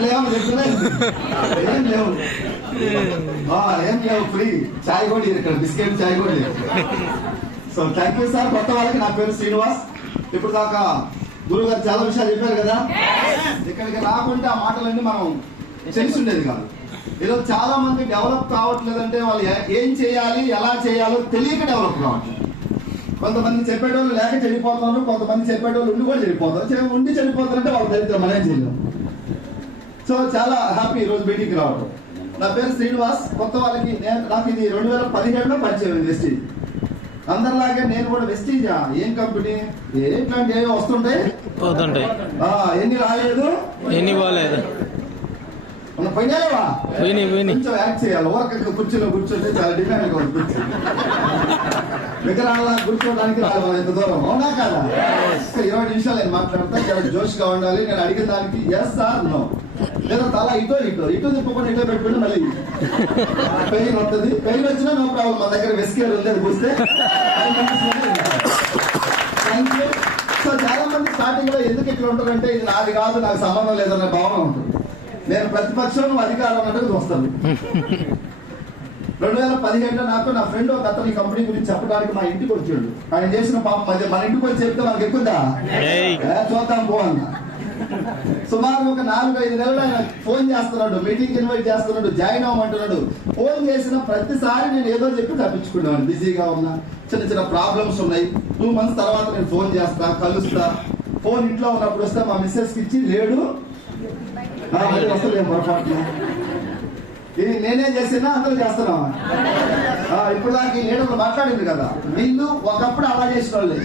అట్లేమో చెప్తున్నా ఏం లేవు ఏం లేవు ఫ్రీ చాయ్ కూడా ఇక్కడ బిస్కెట్ చాయ్ కూడా లేదు. So thank you sir. కొత్త వాళ్ళకి నా పేరు శ్రీనివాస్. ఇప్పుడు దాకా గురువు గారు చాలా విషయాలు చెప్పారు కదా. ఇక్కడికి రాకుంటే ఆ మాటలన్నీ మనం తెలిసి ఉండేది కాదు. ఈరోజు చాలా మంది డెవలప్ కావట్లేదంటే వాళ్ళు ఏం చేయాలి ఎలా చేయాలో తెలియక డెవలప్ కావట్లేదు. కొంతమంది చెప్పేటోళ్ళు లేక చెడిపోతున్నారు, కొంతమంది చెప్పేటోళ్ళు ఉండి కూడా చెడిపోతారు. ఉండి చెడిపోతారంటే వాళ్ళు దరిద్రం మనం ఏం చేయలేం. సో చాలా హ్యాపీ ఈరోజు మీటింగ్కి రావడం. నా పేరు శ్రీనివాస్. కొత్త వాళ్ళకి నాకు ఇది 2017లో పరిచయం వెస్టీజ్. అందరిలాగే నేను కూడా వెస్టీజా ఏం కంపెనీ ఇట్లాంటి ఏవో వస్తుంటాయి ఎన్ని రాలేదు ఎన్ని పోలేదు పోయినావా కొంచెం యాక్ట్ చేయాలి. ఊరక కుర్చీలో కూర్చుంటే చాలా డిమాండ్ గా ఉంటుంది. విగ్రహాల కూర్చోడానికి రావాలి ఎంత దూరం, అవునా కాదా? 20 నిమిషాలు నేను మాట్లాడతా. చాలా జోష్ గా ఉండాలి. నేను అడిగిన దానికి ఎస్ సార్ నో, లేదా తల ఇటో తిప్పకుండా ఇటో పెట్టుకుంటే మళ్ళీ పెయిన్ ఉంటుంది. పెయిన్ వచ్చినా నో ప్రాబ్లం, మా దగ్గర వెస్కేర్ ఉంది, అది పూస్తే. Thank you. సో చాలా మంది స్టార్టింగ్ లో ఎందుకు ఇట్లా ఉంటారంటే ఇది నాది కాదు, నాకు సంబంధం లేదన్న భావన ఉంటుంది. నేను ప్రతిపక్షం అధికారం అన్నట్టు చూస్తాను. 2017లో నాకు నా ఫ్రెండ్ ఒక అతని కంపెనీ గురించి చెప్పడానికి మా ఇంటికి వచ్చాడు. ఆయన చేసిన పాపం మన ఇంటికి వచ్చి చెప్తే మనకి ఎక్కుందా చూద్దాం పో అన్న. సుమారు ఒక 4-5 నెలలు ఆయన ఫోన్ చేస్తున్నాడు, మీటింగ్ ఇన్వైట్ చేస్తున్నాడు, జాయిన్ అవ్వమంటున్నాడు. ఫోన్ చేసిన ప్రతిసారి నేను ఏదో చెప్పి తప్పించుకున్నాను. బిజీగా ఉన్నా, చిన్న ప్రాబ్లమ్స్ ఉన్నాయి. 2 months తర్వాత నేను ఫోన్ చేస్తా, కలుస్తా. ఫోన్ ఇంట్లో ఉన్నప్పుడు వస్తే మా మిస్సెస్ కి ఇచ్చి లేడు వస్తలేం పొరపాటు. ఇది నేనే చేసినా అందరూ చేస్తున్నావా? ఇప్పుడు దాకా ఈ లీడర్లు మాట్లాడింది కదా, వీళ్ళు ఒకప్పుడు అలా చేసిన వాళ్ళే.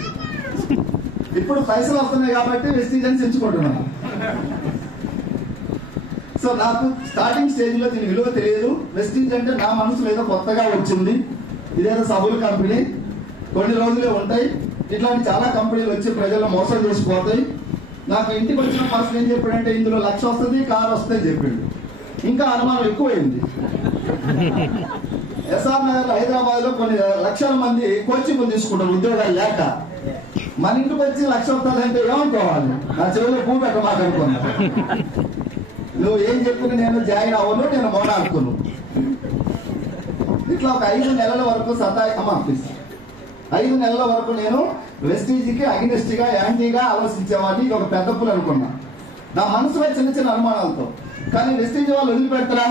ఇప్పుడు పైసలు వస్తున్నాయి కాబట్టి వెస్టీజ్ అని ఎంచుకుంటున్నాను. సో నాకు స్టార్టింగ్ స్టేజ్ లో దీని విలువ తెలియదు. వెస్టీజ్ అంటే నా మనసులో ఏదో కొత్తగా వచ్చింది, ఇదేదో సబుల్ కంపెనీ, కొన్ని రోజులే ఉంటాయి. ఇట్లాంటి చాలా కంపెనీలు వచ్చి ప్రజలను మోసం చేసిపోతాయి. నాకు ఇంటికి వచ్చిన పర్సన్ ఏం చెప్పాడంటే ఇందులో 1,00,000 వస్తుంది, కారు వస్తుంది అని చెప్పిండు. ఇంకా అనుమానం ఎక్కువైంది. ఎస్ఆర్ నగర్ హైదరాబాద్ లో కొన్ని లక్షల మంది కోచింగ్ తీసుకుంటారు ఉద్యోగాలు లేక. మన ఇంటికి వచ్చి 1,00,000 వస్తుందంటే ఏమనుకోవాలి? నా చెవిలో పువ్వు పెట్ట మాకు అనుకున్నా. నువ్వు ఏం చెప్పుకుని నేను జాయిన్ అవ్వను, నేను మోన అనుకును. ఇట్లా ఒక 5 నెలల వరకు 5 నెలల వరకు నేను వెస్టీజ్కి అగెనిస్ట్ గా యాంటీగా ఆలోచించేవాడిని. ఇది ఒక పెద్ద పులు అనుకున్నా నా మనసులో చిన్న అనుమానాలతో. కానీ వెస్టీజ్ వాళ్ళు వదిలిపెడతారా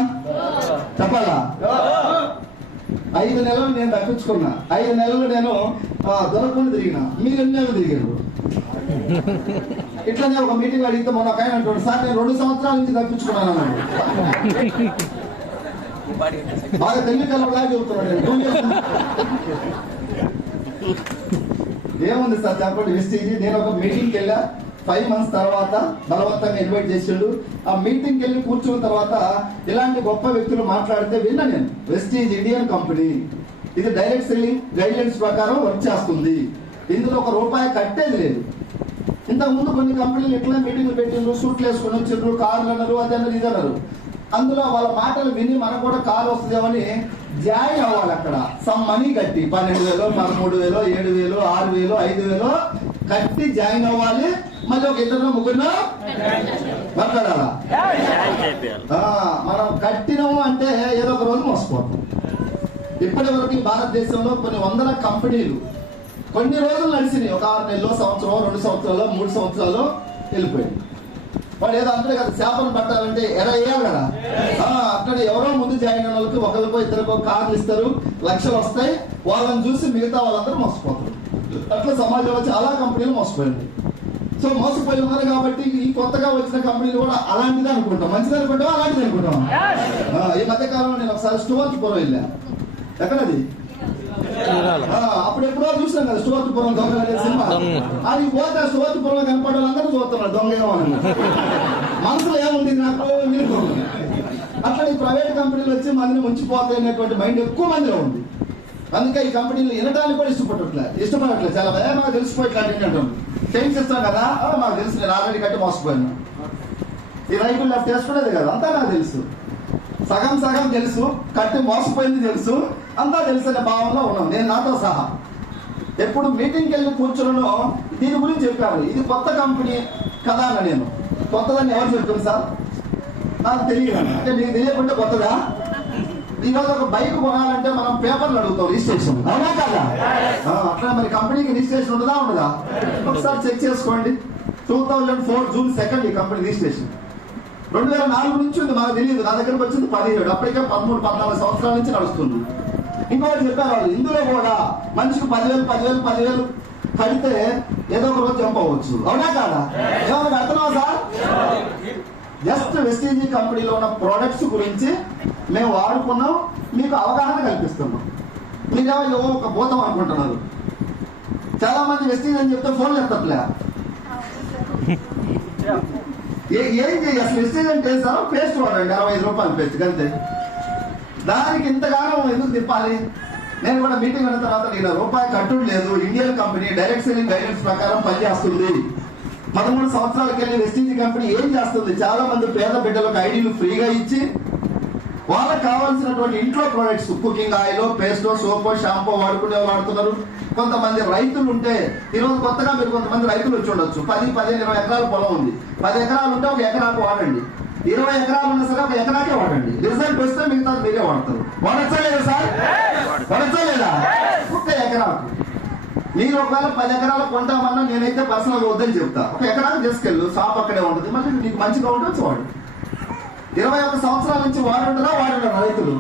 చెప్పాలా? 5 నెలలు నేను తప్పించుకున్నా. 5 నెలలు నేను దొరకకుండా తిరిగిన. మీరు ఎన్ని నెలలు తిరిగారు? ఇట్లనే ఒక మీటింగ్ అడిగితే మొన్న ఒక ఆయన అంటాడు, సార్ నేను 2 సంవత్సరాల నుంచి తప్పించుకున్నాను అన్నాడు. బాగా తెలివికల్లా చెబుతున్నాడు. ఏముంది సార్ చెప్పండి వెస్టీజ్. నేను ఒక మీటింగ్కి వెళ్ళా. 5 months తర్వాత బలవంతంగా ఇన్వైట్ చేసాడు. ఆ మీటింగ్కి వెళ్ళి కూర్చున్న తర్వాత ఇలాంటి గొప్ప వ్యక్తులు మాట్లాడితే విన్నా నేను. వెస్టీజ్ ఇండియన్ కంపెనీ, ఇది డైరెక్ట్ సెల్లింగ్ గైడ్ లైన్స్ ప్రకారం వర్క్ చేస్తుంది. ఇందులో ₹1 కట్టేది లేదు. ఇంతకుముందు కొన్ని కంపెనీలు ఇట్లా మీటింగ్లు పెట్టిండ్రు, సూట్లు వేసుకుని వచ్చిండ్రు, కార్లు అన్నారు, అది అన్నారు, ఇది అన్నారు. అందులో వాళ్ళ మాటలు విని మనకు కూడా కారు వస్తుందేమని జాయిన్ అవ్వాలి. అక్కడ సమ్ మనీ కట్టి 12,000, 13,000, 7,000, 6,000, 5,000 కట్టి జాయిన్ అవ్వాలి. మళ్ళీ ఒక 2-3 మాట్లాడాలా? మనం కట్టినాము అంటే ఏదో ఒక రోజు మోసపోతాం. ఇప్పటి వరకు భారతదేశంలో కొన్ని 100 కంపెనీలు కొన్ని రోజులు నడిచినాయి. ఒక 6 నెలలు, సంవత్సరం, 2 సంవత్సరాలు, 3 సంవత్సరాలు వెళ్ళిపోయింది. వాడు ఏదో అంతే కదా, చేపలు పట్టాలంటే వేయాలి కదా. అక్కడ ఎవరో ముందు జాయిన్ అయిన వాళ్ళకి 1-2 కార్లు ఇస్తారు, లక్షలు వస్తాయి. వాళ్ళని చూసి మిగతా వాళ్ళందరూ మోసపోతారు. అట్లా సమాజంలో చాలా కంపెనీలు మోసపోయింది. సో మోసపోయి ఉన్నారు కాబట్టి ఈ కొత్తగా వచ్చిన కంపెనీలు కూడా అలాంటిది అనుకుంటాం. మంచిది అనుకుంటాం, అలాంటిది అనుకుంటాం. ఈ మధ్య కాలంలో నేను ఒకసారి స్టువర్ట్పురం వెళ్ళా. ఎక్కడది? అప్పుడెప్పుడో చూసాం కదా స్టువర్ట్పురం దొంగ అనే సినిమా. అది పోతే స్టువర్ట్పురం కనపడే వాళ్ళందరూ చూస్తున్నారు దొంగ అని. మనసులో ఏముంది నాకు అట్లా ఈ ప్రైవేట్ కంపెనీలు వచ్చి మందిని ముంచిపోతాయి అనేటువంటి మైండ్ ఎక్కువ మందిలో ఉంది. అందుకే ఈ కంపెనీలు వినడానికి కూడా ఇష్టపడట్లేదు. చాలా భయంగా తెలిసిపోయేట్లాంటి చేంజ్ ఇస్తాం కదా, మాకు తెలుసు, నేను ఆల్రెడీ కట్టి మోసపోయాను. ఈ రైట్ లెఫ్ట్ వేసుకునేది కదా, అంతా నాకు తెలుసు. సగం తెలుసు, కట్టి మోసపోయింది తెలుసు, అంతా తెలుసు అనే భావంలో ఉన్నాం నేను నాతో సహా. ఎప్పుడు మీటింగ్కి వెళ్ళి కూర్చున్నానో దీని గురించి చెప్పాను. ఇది కొత్త కంపెనీ కదా అన్న. నేను కొత్తదాన్ని ఎవరు చెప్పాను సార్? నాకు తెలియదు అంటే నీకు తెలియకుంటే కొత్తదా. ఈరోజు ఒక బైక్ కొనాలంటే మనం పేపర్లు అడుగుతాం రిజిస్ట్రేషన్, అవునా కదా? అట్లా మరి కంపెనీకి రిజిస్ట్రేషన్ ఉండదా? ఒకసారి చెక్ చేసుకోండి. 2004 జూన్ 2 ఈ కంపెనీ రిజిస్ట్రేషన్. 2004 నుంచి ఉంది, మాకు తెలియదు. నా దగ్గరకు వచ్చింది 17, అప్పటికే 13-14 సంవత్సరాల నుంచి నడుస్తుంది. ఇంకొకటి చెప్పారు వాళ్ళు, ఇందులో కూడా మనిషికి 10,000 కడితే ఏదో ఒక రోజు జంప్ అవ్వచ్చు, అవునా కాదా? ఏమన్నా అర్థమా సార్? జస్ట్ వెస్టీజీ కంపెనీలో ఉన్న ప్రోడక్ట్స్ గురించి మేము వాడుకున్నాం, మీకు అవగాహన కల్పిస్తున్నాం. మీరేమో ఒక భూతం అనుకుంటున్నారు. చాలా మంది వెస్టీజ్ అని చెప్తే ఫోన్లు ఎత్తట్లే. ఏం చేయాలి అసలు? వెస్టీజ్ అంటే సార్ పేస్ట్ వాడండి, 65 రూపాయలు పేస్ట్ అంతే. దానికి ఇంతగానో ఎందుకు తిప్పాలి? నేను కూడా మీటింగ్ అయిన తర్వాత నేను రూపాయి కట్టుడు లేదు. Indian company direct selling guidance ప్రకారం పనిచేస్తుంది. 13 సంవత్సరాలకి వెళ్ళి వెస్టీజీ కంపెనీ ఏం చేస్తుంది? చాలా మంది పేద బిడ్డలకు ఐడీలు ఫ్రీగా ఇచ్చి వాళ్ళకి కావాల్సినటువంటి ఇంట్లో products, cooking oil, paste, soap, shampoo వాడుతున్నారు. కొంతమంది రైతులు ఉంటే, ఈరోజు కొత్తగా మీరు కొంతమంది రైతులు వచ్చి ఉండొచ్చు. 10-15-20 ఎకరాల పొలం ఉంది. 10 ఎకరాలు ఉంటే 1 ఎకరాకు వాడండి. 20 ఎకరాలు ఉన్నా సరే 1 ఎకరాకే వాడండి. రిజల్ట్ వస్తే మిగతా మీరే వాడతారు. వాడచ్చలేదా సార్? వాడచ్చలేదా? 1 ఎకరాకు మీరు ఒకవేళ 10 ఎకరాలు కొంటామన్నా నేనైతే పర్సనల్ వద్దని చెప్తా. 1 ఎకరాకు తీసుకెళ్ళు, షాప్ అక్కడే ఉంటుంది. మళ్ళీ నీకు మంచిగా ఉంటుంది వాడు. 21 సంవత్సరాల నుంచి వాడుంటారా రైతులు?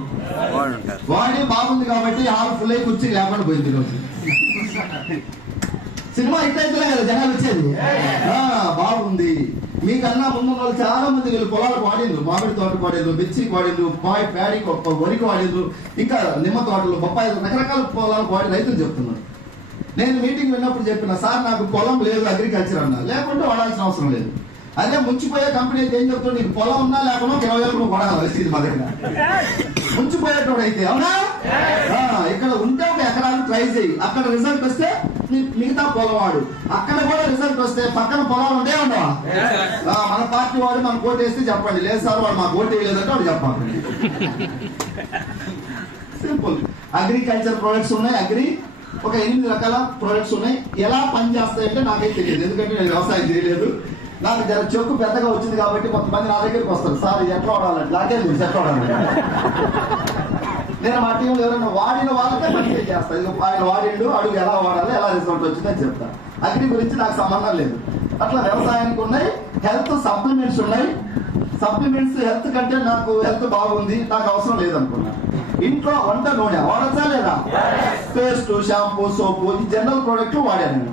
వాడి బాగుంది కాబట్టి హాల్ ఫుల్ అయి కుర్చీ లేకుండా పోయింది. ఈరోజు సినిమా హిట్ అయితేనే కదా జనాలు వచ్చేది. బాగుంది. మీకన్నా ముందు వాళ్ళు చాలా మంది వీళ్ళు పొలాలకు వాడిండ్రు. మామిడి తోటకు వాడిండ్రు, మిర్చికి వాడిండ్రు, ప్యాడీకి, వరికి వాడిండ్రు, ఇంకా నిమ్మ తోటలు, బొప్పాయి, రకరకాల పొలాలకు వాడి రైతులు చెప్తున్నారు. నేను మీటింగ్ విన్నప్పుడు చెప్పిన, సార్ నాకు పొలం లేదు అగ్రికల్చర్ అన్నా. లేకుంటే వాడాల్సిన అవసరం లేదు. అదే ముంచిపోయే కంపెనీ అయితే ఏం చెప్తాడు? నీకు పొలం ఉన్నా లేకుండా 20,000 రూపాయలు కొడాలి మా దగ్గర. ముంచిపోయేటోడు అయితే, అవునా? ఇక్కడ ఉంటే 1 ఎకరానికి ట్రై చేయి. అక్కడ రిజల్ట్ వస్తే మిగతా పొలం వాడు. అక్కడ కూడా రిజల్ట్ వస్తే పక్కన పొలాలు ఉంటే ఉండవా? మన పార్టీ వాడు మనకు ఓటు వేస్తే చెప్పండి, లేదు సార్ వాడు మాకు ఓటు వేయలేదంటే వాడు చెప్పండి. సింపుల్. అగ్రికల్చర్ ప్రొడక్ట్స్ ఉన్నాయి. ఒక 8 రకాల ప్రొడక్ట్స్ ఉన్నాయి. ఎలా పని చేస్తాయంటే నాకైతే తెలియదు, ఎందుకంటే నేను వ్యవసాయం చేయలేదు. నాకు చెక్కు పెద్దగా వచ్చింది కాబట్టి కొంతమంది నా దగ్గరికి వస్తారు, సార్ ఇది ఎట్లా వాడాలంటే నాకే తెలుసు ఎట్లా వాడాలి. నేను మా టీంలో ఎవరైనా వాడిన వాళ్ళకే మంచిగా చేస్తాను. ఆయన వాడిండు, అడుగు ఎలా వాడాలి, ఎలా రిజల్ట్ వచ్చిందని చెప్తా. అగ్రి గురించి నాకు సంబంధం లేదు. అట్లా వ్యవసాయానికి ఉన్నాయి. హెల్త్ సప్లిమెంట్స్ ఉన్నాయి. సప్లిమెంట్స్ హెల్త్ కంటే నాకు హెల్త్ బాగుంది, నాకు అవసరం లేదనుకున్నా. ఇంట్లో వంట నూనె వాడచ్చా లేదా? పేస్ట్, షాంపూ, సోపు, ఈ జనరల్ ప్రోడక్ట్ వాడాను నేను.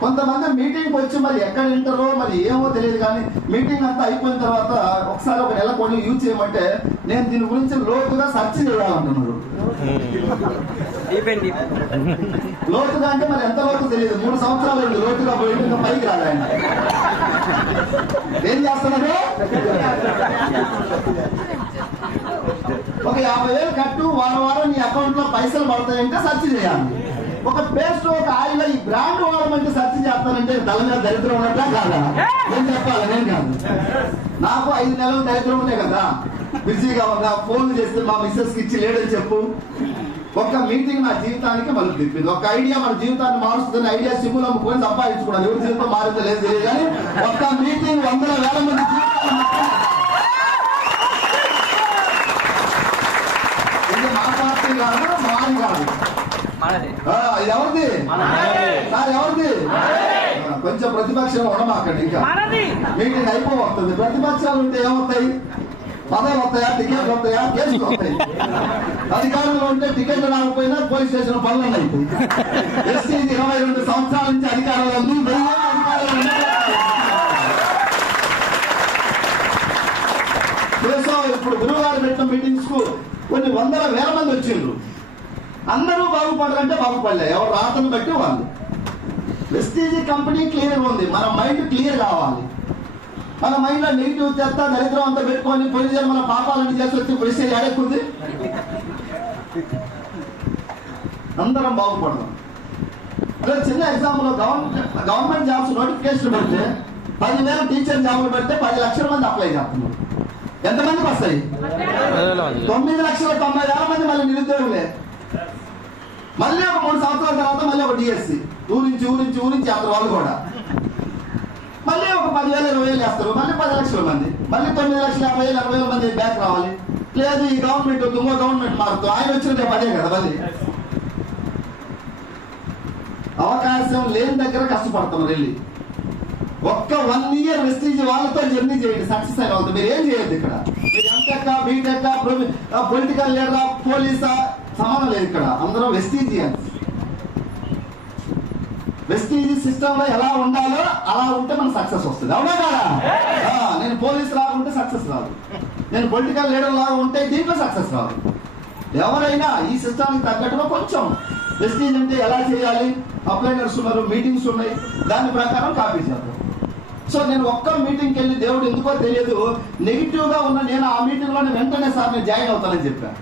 కొంతమంది మీటింగ్ వచ్చి మరి ఎక్కడ వింటారో మరి ఏమో తెలియదు, కానీ మీటింగ్ అంతా అయిపోయిన తర్వాత ఒకసారి 1 నెల కొన్ని యూజ్ చేయమంటే నేను దీని గురించి లోతుగా సెర్చ్ చేయాలంటున్నారు. లోతుగా అంటే మరి ఎంత లోతు తెలియదు. 3 సంవత్సరాలు అయింది లోతుగా పోయి, ఇంకా పైకి రాదు ఆయన. ఏం చేస్తున్నారు? ఒక 50,000 కట్టు, వారం నీ అకౌంట్ లో పైసలు పడతాయంటే సెర్చ్ చేయాలి. ఒక పేస్ట్, ఒక ఆయిల్, ఈ బ్రాండ్ వాడమంటే సెర్చ్ చేస్తానంటే తల మీద దరిద్రం ఉన్నట్లా కాదా? నేను చెప్పాలి, నేను కాదు. నాకు 5 నెలలు దరిద్రం ఉండే కదా, బిజీగా ఉన్నా. ఫోన్లు చేస్తే మా మిస్సెస్ కి ఇచ్చి లేడని చెప్పు. ఒక మీటింగ్ నా జీవితానికి మళ్ళీ తిప్పింది. ఒక ఐడియా మన జీవితాన్ని మారుస్తుందని ఐడియా సిమ్ములు అమ్ముకొని సంపాదించుకోవడం. ఎవరి జీవితం మారిందో లేదు తెలియదు, కానీ ఒక్క మీటింగ్ 100,000 మంది మా పార్టీ కాదు, మాది కాదు. ఇది ఎవరిది సార్? ఎవరిది? కొంచెం ప్రతిపక్షం ఉండమాకండి. ఇంకా మీటింగ్ అయిపోతుంది. ప్రతిపక్షాలు ఉంటే ఏమవుతాయి? పదవులు వస్తాయా, టికెట్లు వస్తాయా, కేసులు వస్తాయి. అధికారంలో ఉంటే టికెట్లు రాకపోయినా పోలీస్ స్టేషన్ పనులు అయిపోయి. ఎస్సీజీ 22 సంవత్సరాల నుంచి అధికారంలో ఉంది. ఇప్పుడు గురువుగారు పెట్టిన మీటింగ్స్ కు కొన్ని 100,000 మంది వచ్చిండ్రు. అందరూ బాగుపడాలంటే బాగుపడలే, ఎవరు రాతను బట్టి వాళ్ళు. వెస్టీజీ కంపెనీ క్లియర్ ఉంది. మన మైండ్ క్లియర్ కావాలి. మన మైండ్ లో నెగిటివ్ చేత దరిద్రం అంతా పెట్టుకొని పోయి మన పాపాలను చేసి వచ్చి ప్రెస్టేజ్ అడగకుంది. అందరం బాగుపడదాం. అదే చిన్న ఎగ్జాంపుల్, గవర్నమెంట్ జాబ్స్ నోటిఫికేషన్ పెడితే 10,000 టీచర్ జాబులు పెడితే 10 లక్షల మంది అప్లై చేస్తున్నారు. ఎంతమందికి వస్తాయి? 9,90,000 మంది మళ్ళీ నిరుద్యోగులే. మళ్ళీ ఒక 3 సంవత్సరాల తర్వాత మళ్ళీ ఒక డిఎస్సి ఊరించి అందరు వాళ్ళు కూడా. మళ్ళీ ఒక 10,000 20,000 వేస్తారు, మళ్ళీ 10 లక్షల మంది, మళ్ళీ 9,50,000 60,000 మంది బ్యాక్ రావాలి. లేదు ఈ గవర్నమెంట్ ఇంకో గవర్నమెంట్ మారుతూ ఆయన వచ్చినట్టే పదే కదా. మళ్ళీ అవకాశం లేని దగ్గర కష్టపడుతున్నారు. వెళ్ళి ఒక్క 1 year వెస్టీజ్ వాళ్ళతో జర్నీ చేయండి, సక్సెస్ అయిన వాళ్ళతో. మీరు ఏం చేయొద్దు ఇక్కడ. మీరు ఎంటెక్ బీటెక్ పొలిటికల్ లీడరా పోలీసా సంబంధం లేదు. ఇక్కడ అందరూ వెస్టీజియన్స్. వెస్టీజ్ సిస్టమ్ లో ఎలా ఉండాలో అలా ఉంటే మనకు సక్సెస్ వస్తుంది. అవునా కదా? నేను పోలీస్ లాగా ఉంటే సక్సెస్ రాదు, నేను పొలిటికల్ లీడర్ లాగా ఉంటే దీంట్లో సక్సెస్ రాదు. ఎవరైనా ఈ సిస్టమ్కి తగ్గట్టుగా కొంచెం వెస్టీజ్ అంటే ఎలా చేయాలి, అప్లైనర్స్ ఉన్నారు, మీటింగ్స్ ఉన్నాయి, దాని ప్రకారం కాపీ చేద్దాం. సో నేను ఒక్క మీటింగ్కి వెళ్ళి దేవుడు ఎందుకో తెలియదు నెగిటివ్ గా ఉన్న నేను ఆ మీటింగ్ లోనే వెంటనే సార్ నేను జాయిన్ అవుతానని చెప్పాను.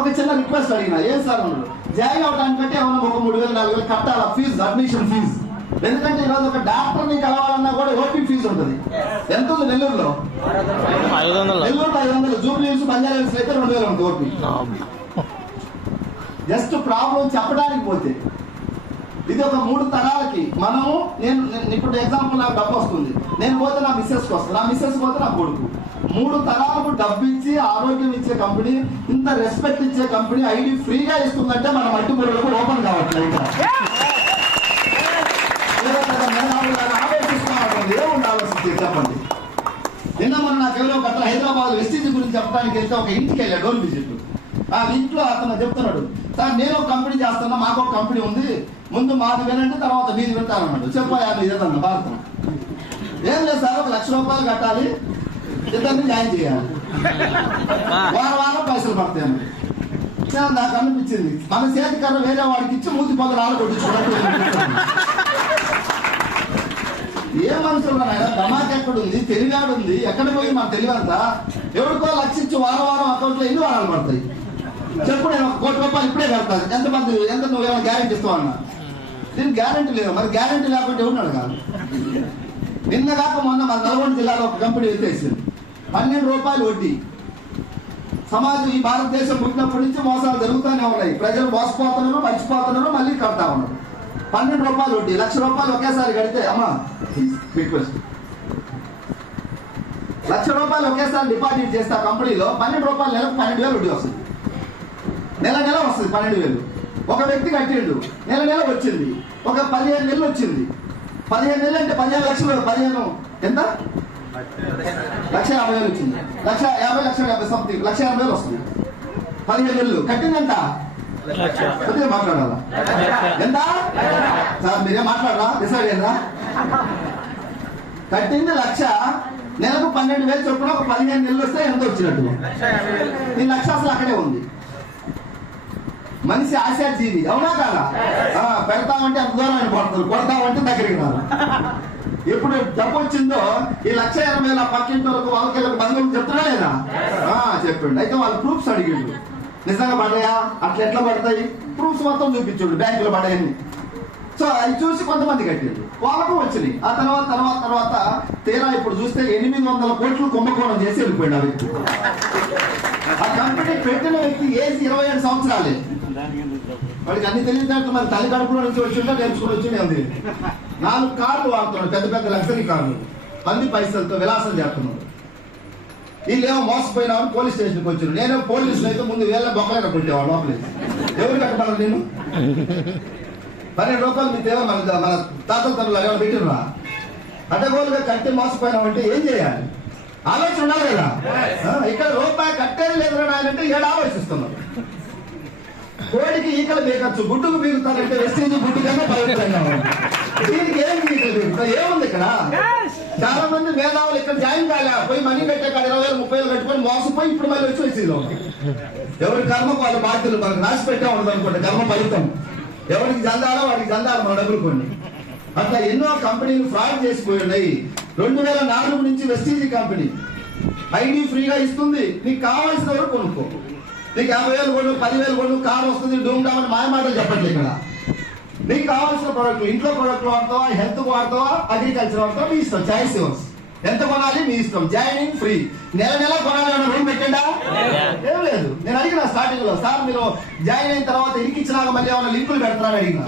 ఒక చిన్న రిక్వెస్ట్ అడిగిన, ఏం సార్ ఉన్నాడు జాయిన్ అవడానికంటే ఏమన్నా ఒక 3,000 4,000 కట్టాలా ఫీజు, అడ్మిషన్ ఫీజు. ఎందుకంటే ఈరోజు ఒక డాక్టర్ ని కలవాలన్నా కూడా ఓపీ ఫీజు ఉంటుంది. ఎంత ఉంది నెల్లూరులో? 500. జూబ్లీ హిల్స్ బంజారా హిల్స్ అయితే 2,000 ఉంటుంది ఓపీ. జస్ట్ ప్రాబ్లం చెప్పడానికి పోతే ఇది ఒక 3 తరాలకి మనము. నేను ఇప్పుడు ఎగ్జాంపుల్ నాకు డబ్బు వస్తుంది, నేను పోతే నా మిస్సెస్కి వస్తుంది, నా మిస్సెస్ పోతే నా కొడుకు. 3 తరాలకు డబ్బు ఇచ్చి ఆరోగ్యం ఇచ్చే కంపెనీ, ఇంత రెస్పెక్ట్ ఇచ్చే కంపెనీ ఐడి ఫ్రీగా ఇస్తుందంటే మన మట్టి బుర్రలకు ఓపెన్ కావట్లేదు. ఆలోచిస్తున్నాం, ఏముంది ఆలోచించి చెప్పండి. నిన్న మొన్న నాకు ఎవరో ఒక హైదరాబాద్ వెస్టీజ్ గురించి చెప్పడానికి వెళ్తే ఒక ఇంటికి వెళ్ళా, డోర్ విజిట్. ఆ ఇంట్లో అతను చెప్తున్నాడు, సార్ నేను ఒక కంపెనీ చేస్తున్నా, మాకు ఒక కంపెనీ ఉంది, ముందు మాది వినండి తర్వాత మీది వింటారన్నాడు. చెప్పాలి అది ఏదన్నా భారతం. ఏం లేదు సార్, 1,00,000 రూపాయలు కట్టాలి, ఇద్దరిని జాయిన్ చేయాలి, వారం పైసలు పడతాయి. నాకు అనిపించింది మన చేతి కన్నా వేరే వాడికి ఇచ్చి మూతి పనులు ఆడగొట్టించుకోవడం. ఏ మనుషులు ఆయన దమాక్ ఎక్కడుంది, తెలివాడు ఉంది, ఎక్కడ పోయి మన తెలివంతా. ఎవరికో 1,00,000 ఇచ్చి వారం అకౌంట్ లో ఎన్ని వారాలు పడతాయి చెప్పు. నేను 1 కోటి రూపాయలు ఇప్పుడే కడతాను, ఎంత నువ్వు ఏమైనా గ్యారెంటీ ఇస్తావు అన్నా. దీనికి గ్యారెంటీ లేదు. మరి గ్యారెంటీ లేకపోతే ఎవరున్నాడు కాదు. నిన్న కాక మొన్న మన నల్గొండ జిల్లాలో ఒక కంపెనీ ఎత్తేసింది, 12 రూపాయలు వడ్డీ. సమాజం ఈ భారతదేశం పుట్టినప్పటి నుంచి మోసాలు జరుగుతూనే ఉన్నాయి. ప్రజలు మోసపోతున్నారు, మర్చిపోతున్నారు, మళ్ళీ కడతా ఉన్నారు. 12 రూపాయలు వడ్డీ, 1,00,000 రూపాయలు ఒకేసారి కడితే అమ్మా రిక్వెస్ట్, 1,00,000 రూపాయలు ఒకేసారి డిపాజిట్ చేస్తే ఆ కంపెనీలో 12 రూపాయలు నెలకు 12,000 వడ్డీ వస్తుంది. నెల వస్తుంది 12,000. ఒక వ్యక్తి కట్టిండు, నెల వచ్చింది. ఒక 15 నెలలు వచ్చింది. 15 నెలలు అంటే 15 లక్షలు. 15 ఎంత? 1,50,000 వచ్చింది. 1,50,000 సంథింగ్ 1,80,000 వస్తుంది. 15 నెలలు కట్టిందంట. కొద్దిగా మాట్లాడాలా? ఎంత సార్ మీరేం మాట్లాడరా? డిసైడ్ అయ్యిందా? కట్టింది 1,00,000, నెలకు 12,000 చొప్పున ఒక 15 నెలలు వస్తే ఎంత వచ్చినట్టు? ఈ 1,00,000 అసలు అక్కడే ఉంది. మనిషి ఆశాజీవి, అవునా కాదా? పెడతామంటే అంత దూరం ఆయన పడతారు, కొడతామంటే దగ్గరికి రాదు. ఎప్పుడు డబ్బు వచ్చిందో ఈ 1,80,000 పక్కింటి వరకు వాళ్ళకి బంధువులు చెప్తున్నా లేదా? చెప్పండి. అయితే వాళ్ళు ప్రూఫ్స్ అడిగిండు, నిజంగా పడ్డాయా, అట్లా ఎట్లా పడతాయి, ప్రూఫ్స్ మొత్తం చూపించుండు బ్యాంకులో పడ్డాయని. సో అవి చూసి కొంతమంది కట్టారు, వాళ్ళకు వచ్చినాయి. ఆ తర్వాత తీరా ఇప్పుడు చూస్తే 800 కోట్లు కుంభకోణం చేసి వెళ్ళిపోయాడు ఆ వ్యక్తి. ఆ కంపెనీ పెట్టిన వ్యక్తి ఏజ్ 27 సంవత్సరాలే. వాడికి అన్ని తెలియదు. మరి తల్లి కడుపులో నుంచి వచ్చిందో నేర్చుకుని వచ్చిండే ఉంది. 4 కార్లు వాడుతున్నాడు, పెద్ద లగ్జరీ కార్లు, 10 పైసలతో విలాసం చేస్తున్నాడు. వీళ్ళేమో మోసపోయినామని పోలీస్ స్టేషన్కి వచ్చారు. నేను పోలీసులు అయితే ముందు వేళ్ళ బొక్కలైనా కొట్టేవాడు లోపలి. ఎవరు కట్టబడాలి? నేను 12 రూపాయలు మీ దేవ మన తాతల తనలో ఏమైనా పెట్టినరా? అడ్డగోలుగా కట్టి మోసపోయినామంటే ఏం చేయాలి? ఆలోచన ఉండాలి కదా. ఇక్కడ రూపాయి కట్టేది లేదు అంటే 7 ఆలోచిస్తున్నారు. కోడికి ఈకలు బీకచ్చు, గుడ్డుకు బీగుతారంటే వెస్టీజ్ గుడ్డు కన్నా పవిత్రంగా ఉంది. దీనికి ఏం ఈకలు బీగుతా? ఏముంది ఇక్కడ? చాలా మంది మేధావులు ఇక్కడ జాయిన్ కాలే, పోయి మనీ కట్టే కాడ 20,000 30,000 కట్టుకొని మోసపోయి ఇప్పుడు మళ్ళీ వచ్చి వెస్టీజ్లో ఎవరి కర్మకు వాళ్ళ బాధ్యతలు మనకు రాసి పెట్టే ఉండదు అనుకోండి. కర్మ ఫలితం ఎవరికి జందాలో వాడికి జందాలు మన డబ్బులు కొన్ని. అట్లా ఎన్నో కంపెనీలు ఫ్రాడ్ చేసిపోయి ఉన్నాయి. 2004 నుంచి వెస్టీజ్ కంపెనీ ఐడి ఫ్రీగా ఇస్తుంది, నీకు కావాల్సిన వరకు కొనుక్కో. నీకు 50,000 కొను, 10,000 కొను, కారు వస్తుంది, డూమ్ డామని మాయ మాటలు చెప్పట్లేదు. ఇక్కడ నీకు కావాల్సిన ప్రోడక్ట్లు, ఇంట్లో ప్రోడక్ట్లు వాడతావా, హెల్త్ వాడతావా, అగ్రికల్చర్ వాడతావా, మీ ఇష్టం. Choice yours. ఎంత కొనాలి మీ ఇష్టం. Joining free. నెల కొనాలి రూమ్ పెట్టండా? ఏం లేదు. నేను అడిగిన స్టార్టింగ్ లో, సార్ మీరు జాయిన్ అయిన తర్వాత ఇరికిచ్చినాక మళ్ళీ ఏమైనా లింకులు పెడతారని అడిగిన.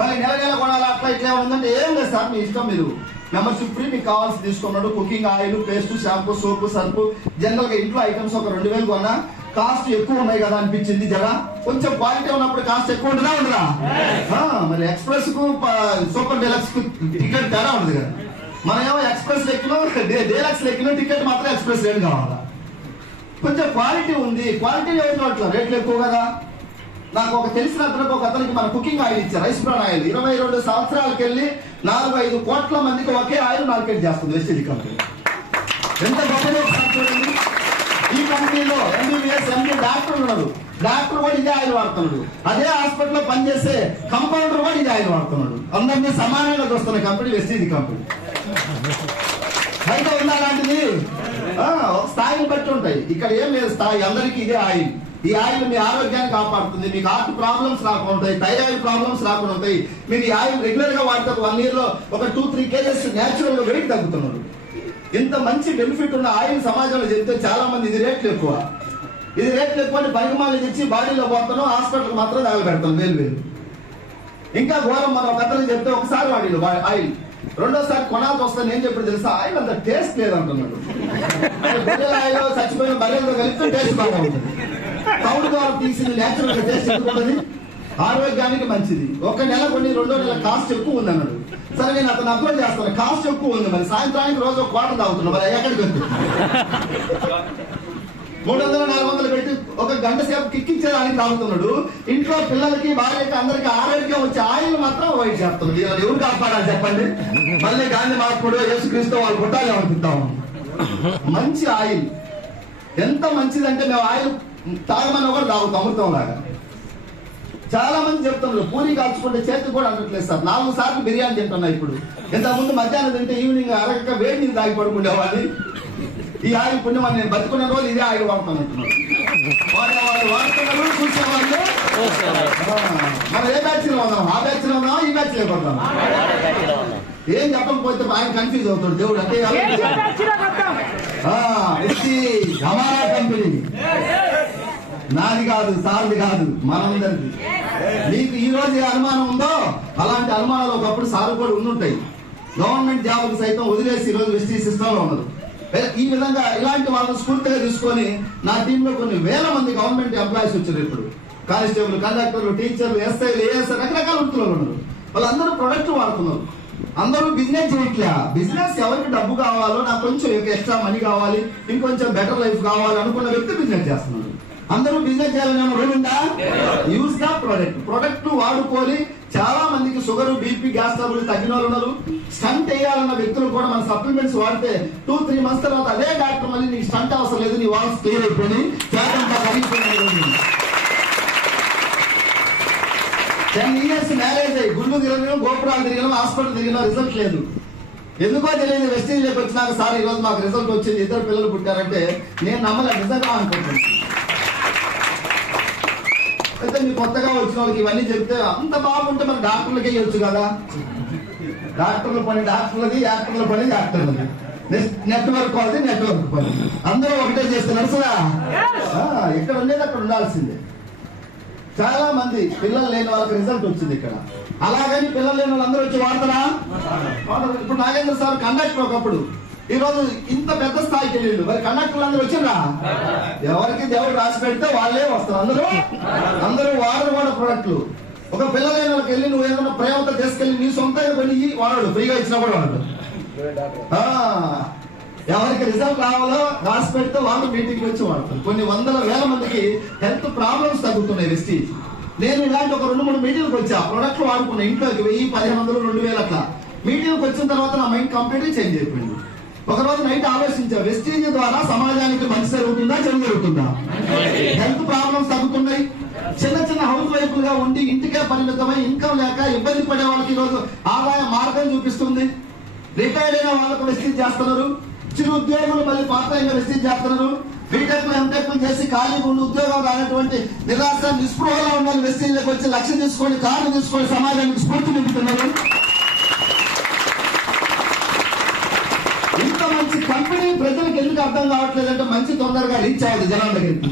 మళ్ళీ నెల కొనాలి అట్లా ఇట్లా ఉందంటే ఏం లేదు సార్ మీ ఇష్టం. మీరు మెంబర్షిప్ ఫ్రీ, మీకు కావాల్సి తీసుకున్నాడు. కుకింగ్ ఆయిల్, పేస్ట్, షాంపూ, సోపు, సర్పు, జనరల్ గా ఇంట్లో ఐటమ్స్ ఒక 2000 కొన్నా కాస్ట్ ఎక్కువ ఉన్నాయి కదా అనిపించింది. జరా కొంచెం క్వాలిటీ ఉన్నప్పుడు కాస్ట్ ఎక్కువ ఉండదా ఉండదా? మరి ఎక్స్ప్రెస్ కు సూపర్ డీలక్స్ కు టికెట్ తేడా ఉండదు కదా. మనం ఏమో ఎక్స్ప్రెస్ లెక్కినో డీలక్స్ లెక్కినో టికెట్ మాత్రం ఎక్స్ప్రెస్ రేట్ కావాలా. కొంచెం క్వాలిటీ ఉంది, క్వాలిటీ అట్లా రేట్లు ఎక్కువ కదా. నాకు ఒక తెలిసిన అతనికి ఒక అతనికి మన కుకింగ్ ఆయిల్ ఇచ్చారు, రైస్ బ్రాన్ ఆయిల్. 22 సంవత్సరాలకు వెళ్ళి 4-5 కోట్ల మందికి ఒకే ఆయిల్ మార్కెట్ చేస్తుంది వెస్టేజ్ కంపెనీ. ఎంత గొప్పదో చూడండి. ఈ కంపెనీలో MBBS, MD డాక్టర్ ఉన్నారు. డాక్టర్ కూడా ఇదే ఆయిల్ వాడుతున్నాడు. అదే హాస్పిటల్లో పనిచేసే కంపౌండర్ కూడా ఇదే ఆయిల్ వాడుతున్నాడు. అందరినీ సమానంగా చూస్తున్న కంపెనీ వెస్టేజ్ కంపెనీ. బయట ఉందా అలాంటిది? స్థాయిని బట్టి ఉంటాయి. ఇక్కడ ఏం లేదు స్థాయి, అందరికీ ఇదే ఆయిల్. ఈ ఆయిల్ మీ ఆరోగ్యాన్ని కాపాడుతుంది. మీకు హార్ట్ ప్రాబ్లమ్స్ రాకుండా ఉంటాయి, థైరాయిడ్ ప్రాబ్లమ్స్ రాకుండా ఉంటాయి. మీరు ఈ ఆయిల్ రెగ్యులర్ గా వాడితే 1 year లో ఒక 2-3 kgs నేచురల్ గా వెయిట్ తగ్గుతున్నారు. ఇంత మంచి బెనిఫిట్ ఉన్న ఆయిల్ సమాజంలో చెప్తే చాలా మంది ఇది రేట్లు ఎక్కువ అని పరిగమాలు తెచ్చి బాడీలో పోతాను, హాస్పిటల్ మాత్రం తగలబెడతాను వేలు. ఇంకా ఘోరం, మనం ఒక అతను చెప్తే ఒకసారి వాడిలో ఆయిల్, రెండోసారి కొనాల్సి వస్తాను. ఏం చెప్పాడు తెలుసా? ఆయిల్ అంత టేస్ట్ లేదంటున్నాడు. బొట్టెల ఆయిల్ చచ్చిపోయిన బర్రెలతో కలిపితే టేస్ట్ బాగా ఉంటుంది. కౌడు ద్వారా తీసింది నేచురల్ గా టేస్ట్ ఎక్కువ ఉంటుంది, ఆరోగ్యానికి మంచిది. ఒక నెల కొన్ని 2వ నెల కాస్ట్ ఎక్కువ ఉంది అన్నాడు. సరే నేను అతను అప్లోడ్ చేస్తాను, కాస్ట్ ఎక్కువ ఉంది, మరి సాయంత్రానికి రోజు 1 quarter తాగుతున్నా, మరి ఎక్కడికి వెళ్తుంది? 300-400 పెట్టి 1 గంట సేపు కిక్కించేదానికి తాగుతున్నాడు. ఇంట్లో పిల్లలకి, భార్యకి, అందరికి ఆరోగ్యం వచ్చే ఆయిల్ మాత్రం అవాయిడ్ చేస్తున్నాడు. ఇలా ఎవరు కాపాడాలి చెప్పండి? మళ్ళీ గాంధీ మహాత్ముడు, యేసుక్రీస్తు వాళ్ళు పుట్టాలి అనుకుంటాం. మంచి ఆయిల్ ఎంత మంచిదంటే మేము ఆయిల్ తాగమని కూడా తాగుతాం అమృతం లాగా. చాలా మంది చెప్తున్నారు పూరి కాల్చుకుంటే చేతికి కూడా అనట్లేదు సార్. 4 సార్లు బిర్యానీ తింటున్నా ఇప్పుడు. ఇంతకుముందు మధ్యాహ్నం తింటే ఈవినింగ్ అరగక వేడి నీళ్ళు తాగి పడుకుండేవాడిని. ఈ ఆయిల్ పుణ్యం నేను బతుకున్న రోజు ఇదే ఆయిల్ వాడుతాను అంటున్నాడు. వాళ్ళు వాడుతున్నారు, చూసేవాళ్ళు. మనం ఏ బ్యాచ్ లో ఉన్నాం? ఆ బ్యాచ్ లో ఉన్నాం, ఈ బ్యాచ్ లో పడతాం. ఏం చెప్పకపోతే ఆయన కన్ఫ్యూజ్ అవుతాడు దేవుడు. అంటే హమారా కంపెనీ నాది కాదు, సార్ది కాదు, మనందరిది. మీకు ఈ రోజు ఏ అనుమానం ఉందో అలాంటి అనుమానాలు ఒకప్పుడు సార్ కూడా ఉండుంటాయి. గవర్నమెంట్ జాబులు సైతం వదిలేసి ఈ రోజు వెస్టీజ్ సిస్టమ్ లో ఉన్నారు. ఈ విధంగా ఇలాంటి వాళ్ళని స్ఫూర్తిగా తీసుకొని నా టీంలో కొన్ని వేల మంది గవర్నమెంట్ ఎంప్లాయీస్ వచ్చారు. ఇప్పుడు కానిస్టేబుల్, కండక్టర్లు, టీచర్లు, ఎస్ఐలు, ఏఎస్ఐ రకరకాల వృత్తులు ఉన్నారు. వాళ్ళందరూ ప్రొడక్ట్ వాడుతున్నారు. అందరూ బిజినెస్ చేయట్లే. బిజినెస్ ఎవరికి డబ్బు కావాలో, నాకు కొంచెం ఎక్స్ట్రా మనీ కావాలి, ఇంకొంచెం బెటర్ లైఫ్ కావాలి అనుకున్న వ్యక్తి బిజినెస్ చేస్తున్నారు. అందరూ బిజినెస్ చేయాలని రూల్ ఉందా? యూజ్ ద ప్రొడక్ట్ వాడుకొని చాలా మందికి షుగర్, బీపీ, గ్యాస్ ట్రబుల్ తగ్గిన వాళ్ళు ఉన్నారు. స్టంట్ వేయాలన్న వ్యక్తులు కూడా మన సప్లిమెంట్స్ వాడితే 2-3 months తర్వాత అదే డాక్టర్ మళ్ళీ నీకు స్టంట్ అవసరం లేదు, నీ వాల్స్ క్లియర్ అయిపోయి 10 years మ్యారేజ్ అయ్యి గుళ్ళు తిరగడం, గోపురాలు తిరగడం, హాస్పిటల్ తిరిగిన రిజల్ట్ లేదు. ఎందుకో తెలియదు. వెస్టేజ్ లోకి వచ్చినాక సార్ ఈ రోజు మాకు రిజల్ట్ వచ్చింది, 2 పిల్లలు పుట్టారంటే నేను నమ్మలేదు, నిజంగా అనుకుంటున్నాను. అయితే మీరు కొత్తగా వచ్చిన వాళ్ళకి ఇవన్నీ చెప్తే అంత బాగుంటే మరి డాక్టర్లకే ఇవ్వచ్చు కదా. డాక్టర్ల పని డాక్టర్లది, యాక్టర్ల పని యాక్టర్లది, నెట్వర్క్ వాళ్ళది నెట్వర్క్ పని. అందరూ ఒకటే చేస్తున్నారు సరా. ఇక్కడ ఉండేది అక్కడ ఉండాల్సిందే. చాలా మంది పిల్లలు లేని వాళ్ళకి రిజల్ట్ వచ్చింది ఇక్కడ. అలాగని పిల్లలు లేని వాళ్ళు అందరూ వచ్చి వాడతారా? ఇప్పుడు నాగేంద్ర సార్ కండక్టర్ ఒకప్పుడు, ఈ రోజు ఇంత పెద్ద స్థాయికి వెళ్ళిండు. మరి కండక్టర్లు అందరూ వచ్చిండ్రా? ఎవరికి దేవుడు రాసి పెడితే వాళ్ళే వస్తారు. అందరూ వాడరు కూడా ప్రొడక్ట్లు. ఒక పిల్లలైన వాళ్ళకి వెళ్ళి నువ్వు ఏదైనా ప్రేమతో తీసుకెళ్ళి నీ సొంతంగా వెళ్ళి వాడు ఫ్రీగా ఇచ్చినా కూడా వాడు. ఎవరికి రిజల్ట్ రావాలో రాసి పెడితే వాళ్ళు మీటింగ్ వచ్చి వాడతారు. కొన్ని 100,000 మందికి హెల్త్ ప్రాబ్లమ్స్ తగ్గుతున్నాయి వెస్టీజ్. నేను ఇలాంటి ఒక 2-3 మీటింగ్కి వచ్చా, ప్రొడక్ట్లు వాడుకున్నా. ఇంట్లోకి 1000, 1500, 2000 అట్లా మీటింగ్కి వచ్చిన తర్వాత నా మైండ్ కంప్లీట్గా చేంజ్ అయిపోయింది. ఒక రోజు నైట్ ఆలోచించా, వెస్టీజ్ ద్వారా సమాజానికి మంచి జరుగుతుందా, చెడు జరుగుతుందా? హెల్త్ ప్రాబ్లమ్స్ తగ్గుతున్నాయి. చిన్న హౌస్ వైఫ్లుగా ఉండి ఇంటికే పరిమితమై ఇన్కమ్ లేక ఇబ్బంది పడే వాళ్ళకి ఈ రోజు ఆదాయ మార్గం చూపిస్తుంది. రిటైర్డ్ అయిన వాళ్ళకు వెస్టీజ్ చేస్తున్నారు. చిరు ఉద్యోగులు మళ్ళీ పార్ట్ టైం గా వెస్టీజ్ చేస్తున్నారు. బీటెక్, ఎంటెక్ చేసి ఖాళీగా ఉండి ఉద్యోగం రానటువంటి నిరాశ, నిస్పృహలో ఉన్న వాళ్ళు వెస్టీజ్లోకి వచ్చి లక్ష్యం తీసుకొని, కార్డు తీసుకొని సమాజానికి స్ఫూర్తి నింపుతున్నారు. ఇంత మంచి కంపెనీ ప్రజలకు ఎందుకు అర్థం కావట్లేదంటే మంచి తొందరగా రీచ్ అవ్వదు జనాల దగ్గరికి.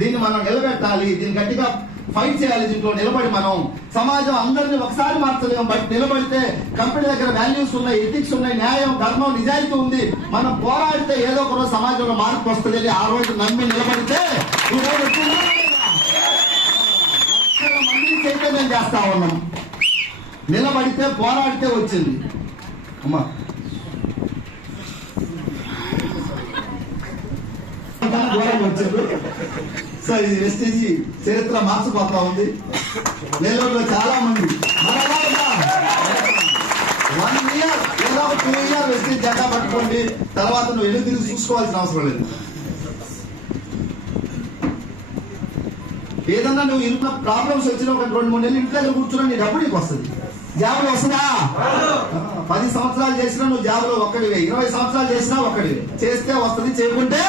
దీన్ని మనం నిలబెట్టాలి. దీన్ని గట్టిగా ఫైట్ చేయాలి. దీంట్లో నిలబడి మనం సమాజం అందరినీ ఒకసారి మార్చలేము, బట్ నిలబడితే కంపెనీ దగ్గర వాల్యూస్ ఉన్నాయి, ఎథిక్స్ ఉన్నాయి, న్యాయం, ధర్మం, నిజాయితీ ఉంది. మనం పోరాడితే ఏదో ఒక రోజు సమాజంలో మార్పు వస్తుంది. ఆ రోజు నమ్మి నిలబడితే ఈ రోజు మందిని చైతన్యం చేస్తా ఉన్నాం. నిలబడితే పోరాడితే వచ్చింది. అమ్మా దూరం వచ్చింది. సో ఇది వెస్టేజ్ చరిత్ర మార్చిపోతా ఉంది. నెల్లూరులో చాలా మంది 1 year లేదా 2 year వెస్టేజ్ జెండా పట్టుకోండి, తర్వాత నువ్వు ఎన్ని తిరిగి చూసుకోవాల్సిన అవసరం లేదు. ఏదన్నా నువ్వు ఇంట్లో ప్రాబ్లమ్స్ వచ్చిన ఒక 2-3 నెలలు ఇంటి దగ్గర కూర్చున్నా నీ డబ్బు నీకు వస్తుంది. జాబ్లో వస్తుందా? 10 సంవత్సరాలు చేసినా నువ్వు జాబ్లో ఒక్కడివే, 20 సంవత్సరాలు చేసినా ఒక్కడివే. చేస్తే వస్తుంది, చేయకుంటే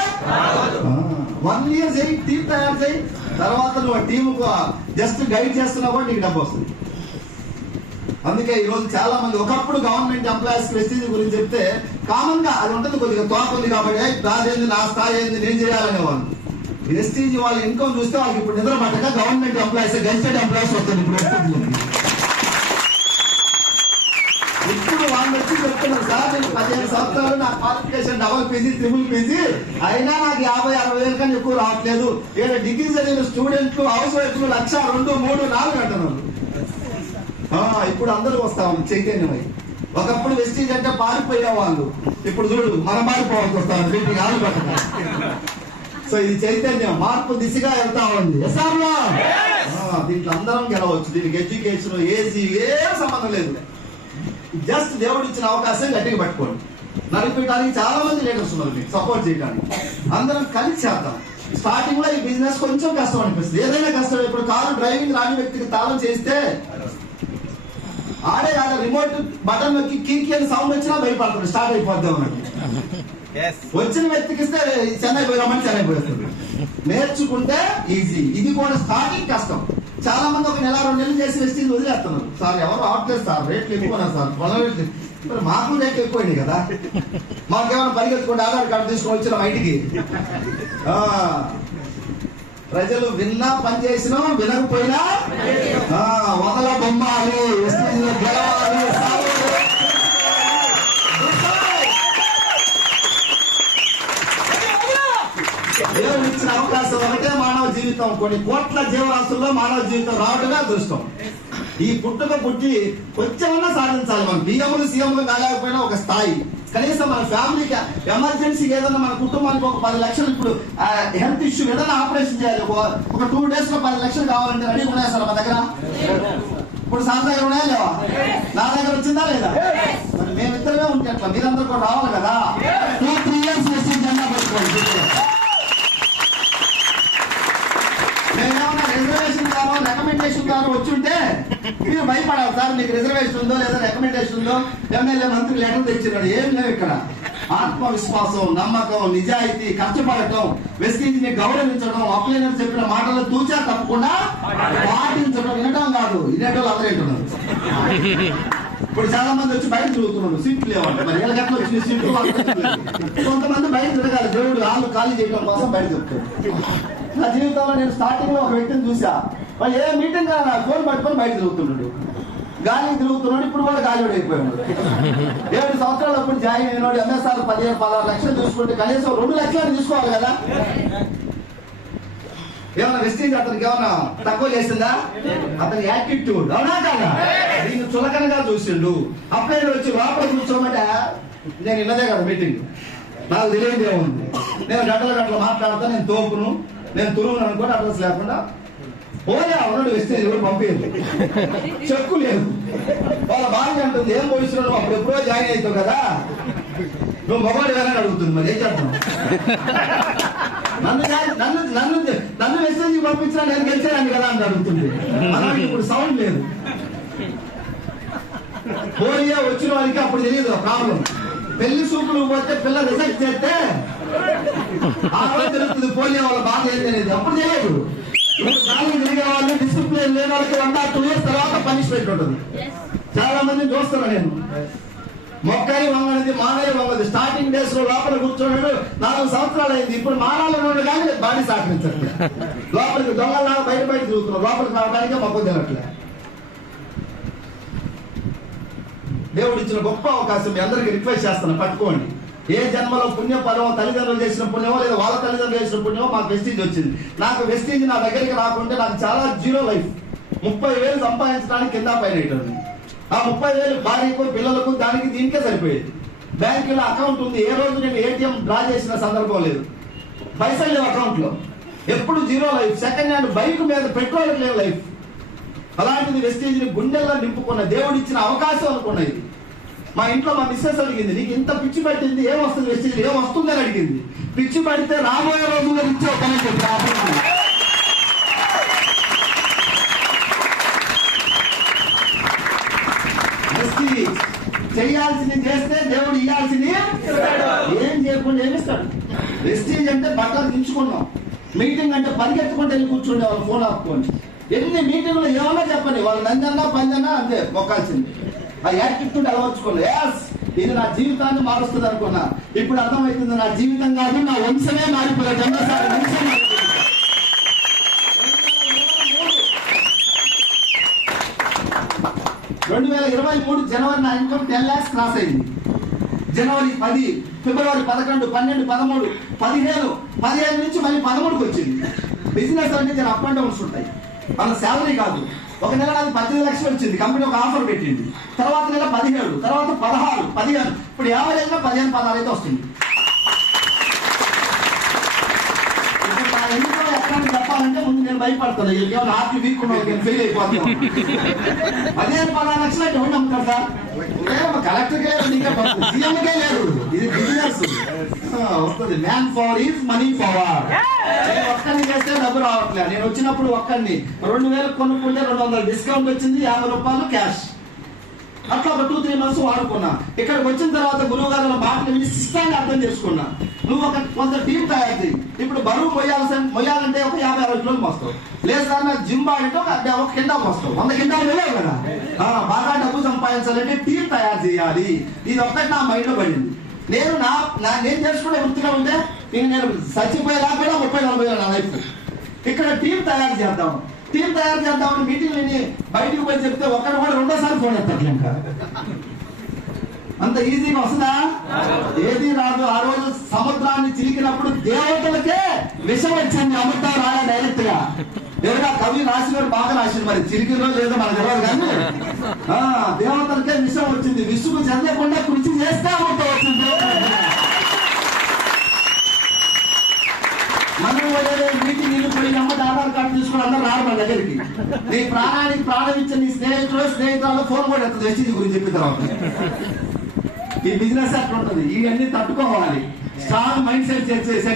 1 year చేయి, టీం తయారు చేయి. తర్వాత నువ్వు ఆ టీముకు జస్ట్ గైడ్ చేస్తున్నా కూడా నీకు డబ్బు వస్తుంది. అందుకే ఈ రోజు చాలా మంది ఒకప్పుడు గవర్నమెంట్ ఎంప్లాయీస్ ప్రెస్టీజ్ గురించి చెప్తే కామన్ గా అది ఉంటుంది, కొద్దిగా తోక ఉంది కాబట్టి నాదేంది, నా స్థాయి ఏంది, నేను చేయాలనే వాళ్ళు. ప్రెస్టీజ్ వాళ్ళ ఇన్కమ్ చూస్తే వాళ్ళకి ఇప్పుడు నిద్ర పట్టక గవర్నమెంట్ ఎంప్లాయీస్, గెజిటెడ్ ఎంప్లాయీస్ వస్తుంది. ఇప్పుడు వాళ్ళు వచ్చి చెప్తున్నారు, సార్ నేను 15 సంవత్సరాలు నా qualification double PG, triple PG అయినా నాకు 50-60 వేల కన్నా ఎక్కువ రావట్లేదు. 7 డిగ్రీ చదివిన స్టూడెంట్లు, హౌస్ వైఫ్లు 1,00,000, 2, 3, 4 అంటున్నారు. ఇప్పుడు అందరూ వస్తా ఉంది చైతన్యమై. ఒకప్పుడు వెస్టీజ్ అంటే పారిపోయే వాళ్ళు, ఇప్పుడు చూడు మనం పారిపోవాల్సి వస్తాం, వీటికి ఆలు పెట్టడం. సో ఇది చైతన్యం, మార్పు దిశగా వెళ్తా ఉంది. దీంట్లో అందరం గెలవచ్చు. దీనికి ఎడ్యుకేషన్, ఏజీ ఏం సంబంధం లేదు. జస్ట్ దేవుడు ఇచ్చిన అవకాశం గట్టిగా పట్టుకోండి. నడిపించడానికి చాలా మంది లీడర్స్ ఉన్నారు మీకు సపోర్ట్ చేయడానికి. అందరం కలిసి చేద్దాం. స్టార్టింగ్ లో ఈ బిజినెస్ కొంచెం కష్టం అనిపిస్తుంది, ఏదైనా కష్టం. ఇప్పుడు కారు డ్రైవింగ్ రాని వ్యక్తికి తాళం చేస్తే ఆడే రిమోట్ బటన్ నొక్కి కీకి అని సౌండ్ వచ్చినా భయపడతాడు, స్టార్ట్ అయిపోద్దాం అని. వచ్చిన వ్యక్తికి ఇస్తే చెన్నై పోయామని చెన్నై పోయేస్తుంది. నేర్చుకుంటే ఈజీ. ఇది కూడా స్టార్టింగ్ కష్టం. చాలా మంది 1 నెల 2 నెలలు చేసి వెస్టీజ్ వదిలేస్తున్నారు. సార్ ఎవరు రావట్లేదు సార్, రేట్లు ఎక్కువ సార్, పొలం రేట్లు. మాకు రేట్లు ఎక్కువైనాయి కదా, మాకేమైనా పరిగెత్తుకుంటే ఆధార్ కార్డు తీసుకొని వచ్చిన బయటికి. ప్రజలు విన్నా పని చేసినా వినకపోయినా వదల బొమ్మాలి, వెస్టీజ్ గెలవాలి. దేవుడు ఇచ్చిన అవకాశం ఒకటే మానవ జీవితం. కొన్ని కోట్ల జీవరాశుల్లో మానవ జీవితం రావడమే అదృష్టం. ఈ పుట్టి కొంచెమన్నా సాధించాలి. మనం బియ్యములు సీఎంలు కాలేకపోయినా ఒక స్థాయి, కనీసం మన ఫ్యామిలీకి ఎమర్జెన్సీకి ఏదన్నా మన కుటుంబానికి ఒక 10 లక్షలు, ఇప్పుడు హెల్త్ ఇష్యూ ఏదైనా ఆపరేషన్ చేయాలి, ఒక 2 days లో 10 లక్షలు కావాలంటే రెడీ ఉన్నాయా సార్ మా దగ్గర? ఇప్పుడు సార్ దగ్గర ఉన్నాయా లేవా? నా దగ్గర వచ్చిందా లేదా? మరి మేమిద్దరమే ఉంటే అట్లా మీరందరూ కూడా రావాలి కదా. 2-3 years జెండా పెట్టుకోండి. మేమేమన్నా రిజర్వేషన్ గానో రికమెండేషన్ గానో వచ్చుంటే మీరు భయపడాలి. సార్ మీకు రిజర్వేషన్ ఉందో లేదా రికమెండేషన్ ఉందో, ఎమ్మెల్యే మంత్రి లెటర్ తెచ్చినాడు, ఏం లేవు ఇక్కడ. ఆత్మవిశ్వాసం, నమ్మకం, నిజాయితీ, కష్టపడటం, వెస్టీజ్ ని గౌరవించడం, అప్లైనర్ చెప్పిన మాటలు తూచా తప్పకుండా పాటించడం. వినడం కాదు, వినేటోళ్ళు అందరూ వింటున్నారు. ఇప్పుడు చాలా మంది వచ్చి బయట తిరుగుతున్నారు, సీట్లు లేవంట. మరి ఎలా గట్ల వచ్చిన సీట్లు కొంతమంది బయట తిరగాలి, దేవుడు వాళ్ళు ఖాళీ చేయడం కోసం బయట చెప్తారు. నా జీవితంలో నేను స్టార్టింగ్ లో ఒక వ్యక్తిని చూసా, వాళ్ళు ఏ మీటింగ్ ఫోన్ పట్టుకొని బయట తిరుగుతున్నాడు, గాలి తిరుగుతున్నాడు. ఇప్పుడు కూడా గాలివాడు అయిపోయాడు. 7 సంవత్సరాలు అప్పుడు జాయిన్ అయినాడు. ఎంఎస్ఆర్ 15-16 లక్షలు చూసుకుంటే కనీసం 2 లక్షలు తీసుకోవాలి కదా. ఏమన్నా వెస్టీజ్ అతనికి ఏమన్నా తక్కువ చేసిందా? అతని యాటిట్యూడ్ అవునా కాదా? దీన్ని చులకనగా చూసిండు. అప్పుడే వచ్చి లోపల కూర్చోమంటే నేను ఇన్నదే కదా మీటింగ్, నాకు తెలియదు ఏముంది. నేను గంటల మాట్లాడతా, నేను తోపును, నేను తురువును అనుకోని అడ్రస్ లేకుండా పోలే ఉన్నాడు. వెస్టీజ్ ఎవరు పంపించదు, చెక్కు లేదు. వాళ్ళ భార్య అంటుంది, ఏం పోయిస్తున్నావు, అప్పుడు ఎప్పుడో జాయిన్ అవుతావు కదా, నువ్వు మొబైల్ వేరే అడుగుతుంది. మరి ఏం చేద్దాం? నన్ను మెసేజ్ పంపించినా నేను గెలిచాను కదా అని అడుగుతుంది. అలాగే ఇప్పుడు సౌండ్ లేదు. పోలియో వచ్చిన వారికి అప్పుడు తెలియదు ప్రాబ్లం. పెళ్లి సూపులు పోతే పిల్ల రిజెక్ట్ చేస్తే ఆ రోజు తెలుస్తుంది పోలియో వాళ్ళ బాధ ఏంటి అనేది. అప్పుడు తెలియదు. కాలం తిరిగే వాళ్ళు, డిసిప్లిన్ లేని వాళ్ళకి 1 or 2 years తర్వాత పనిష్మెంట్ ఉంటుంది. చాలా మందిని చూస్తున్నా నేను. మొక్కని వంగనిది మానే వంగదు. స్టార్టింగ్ డేస్ లో లోపల కూర్చోడు 4 సంవత్సరాలు అయింది. ఇప్పుడు మానాలను కానీ బాడీ సహకరించట్లే. లోపలికి దొంగలాగా బయట తిరుగుతున్నాం. లోపలికి రావడానికే మొక్క తినట్లే. దేవుడు ఇచ్చిన గొప్ప అవకాశం మీ అందరికి రిక్వెస్ట్ చేస్తాను, పట్టుకోండి. ఏ జన్మలో పుణ్యపదం తల్లిదండ్రులు చేసిన పుణ్యమో లేదా వాళ్ళ తల్లిదండ్రులు చేసిన పుణ్యమో మాకు వెస్టీజ్ వచ్చింది. నాకు వెస్టీజ్ నా దగ్గరికి రాకుంటే నాకు చాలా జీరో లైఫ్. 30,000 సంపాదించడానికి కింద పైన ఉంటుంది. ఆ 30,000 భార్యకు పిల్లలకు దానికి దీనికే సరిపోయేది. బ్యాంకులో అకౌంట్ ఉంది. ఏ రోజు నేను ఏటీఎం డ్రా చేసిన సందర్భం లేదు. పైసలు లేవు అకౌంట్ లో. ఎప్పుడు zero life. Second hand bike మీద పెట్రోల్ లేవు లైఫ్. అలాంటిది వెస్టీజ్ ని గుండెల్లో నింపుకున్న దేవుడు ఇచ్చిన అవకాశం అనుకున్నది. మా ఇంట్లో మా మిస్సెస్ అడిగింది, నీకు ఇంత పిచ్చి పట్టింది, ఏం వస్తుంది వెస్టీజ్, ఏం వస్తుంది అని అడిగింది. పిచ్చి పడితే రాబోయే రోజుల్లో ఇచ్చే పని చేయాల్సింది చేస్తే దేవుడు ఇవ్వాల్సింది ఏం చేయకుండా ఏమిస్తాడు. వెస్టీజ్ అంటే బట్టలు దించుకున్నాం. మీటింగ్ అంటే పరిగెత్తుకుంటే వెళ్ళి కూర్చుండే వాళ్ళు ఫోన్ ఆపుకొని. ఎన్ని మీటింగ్లు ఏమన్నా చెప్పండి, వాళ్ళు నందన్నా పంజన్నా అంతే మొక్కాల్సింది. ఆ యాటిట్యూడ్ అలవర్చుకోండి. ఇది నా జీవితాన్ని మారుస్తుంది అనుకున్నా. ఇప్పుడు అర్థమవుతుంది నా జీవితం కాదు, నా వంశమే మారిపోయింది. 2023 జనవరి నా ఇన్కమ్ 10 lakhs క్రాస్ అయింది. జనవరి 10, ఫిబ్రవరి 11, 12, 13, 15 నుంచి మళ్ళీ 13కి వచ్చింది. బిజినెస్ అంటే జర అప్ అండ్ డౌన్స్ ఉంటాయి. వాళ్ళ శాలరీ కాదు. ఒక నెల నాది 18 లక్షలు వచ్చింది. కంపెనీ ఒక ఆఫర్ పెట్టింది. తర్వాత నెల 17, తర్వాత 16, 15, ఇప్పుడు 50 15, 16 అయితే వస్తుంది. ఎందుకు ఎక్కడ చెప్పాలంటే ముందు నేను భయపడతాను. ఏమైనా ఆర్టీ వీక్ నేను ఫెయిల్ అయిపోతాను. 15-16 లక్షలు అంటే ఎవరు నమ్ముతారు సార్? కలెక్టర్కే లేదు, సీఎంకే లేదు. ఇది బిజినెస్ వస్తుంది. Man power is money power. ఒక్కడిని చేస్తే డబ్బు రావట్లేదు. నేను వచ్చినప్పుడు ఒక్కడిని 2,000 కొనుక్కుంటే 200 డిస్కౌంట్ వచ్చింది, 50 రూపాయలు క్యాష్. అట్లా ఒక 2-3 months వాడుకున్నా. ఇక్కడికి వచ్చిన తర్వాత గురువు గారు మాటలు విని సిస్టాన్ని అర్థం చేసుకున్నా. నువ్వు కొంత టీం తయారు చేయి. ఇప్పుడు బరువు మొయ్యాలంటే ఒక 50-60 కిలోలు మోస్తావు. లేదు సార్ నాకు జిమ్ ఆడితే ఒక కింద మోస్తావు. 100 కింటాలు వెళ్ళావు కదా. బాగా డబ్బు సంపాదించాలంటే టీం తయారు చేయాలి. ఇది ఒక్కటి నా మైండ్ లో పడింది. నేను చేసుకునే వృత్తిగా ఉంటే ఇంక నేను చచ్చిపోయేదాకా 30-40 ఏళ్ళ నా లైఫ్. ఇక్కడ టీం తయారు చేద్దామని మీటింగ్ విని బయటకు పోయి చెప్తే ఒకరు కూడా 2వ సారి ఫోన్ ఎత్తారు. ఇంకా అంత ఈజీగా వస్తుందా? ఏది రాదు. ఆ రోజు సముద్రాన్ని చిలికినప్పుడు దేవతలకే విషం వచ్చింది, అమృతం రాలే డైరెక్ట్ గా. ఎవరైనా కవి రాసినారు, బాగా రాసింది. మరి చిలికిలో లేదో మనకు తెలియదు కానీ దేవతలకే విషం వచ్చింది. విసుగు చెందకుండా కృషి చేస్తే అమృతం వచ్చింది. మనం మీటింగ్ వెళ్ళిపోయి అమ్మటి ఆధార్ కార్డు తీసుకుని అందరూ రారు మన దగ్గరికి. నీ ప్రాణానికి ప్రాణం ఇచ్చే నీ స్నేహితురాలు ఫోన్ కూడా ఎత్తదు వెస్టీజ్ గురించి చెప్పిన తర్వాత. ఈ బిజినెస్ అట్లా ఉంటుంది. ఇవన్నీ తట్టుకోవాలి. స్ట్రాంగ్ మైండ్ సెట్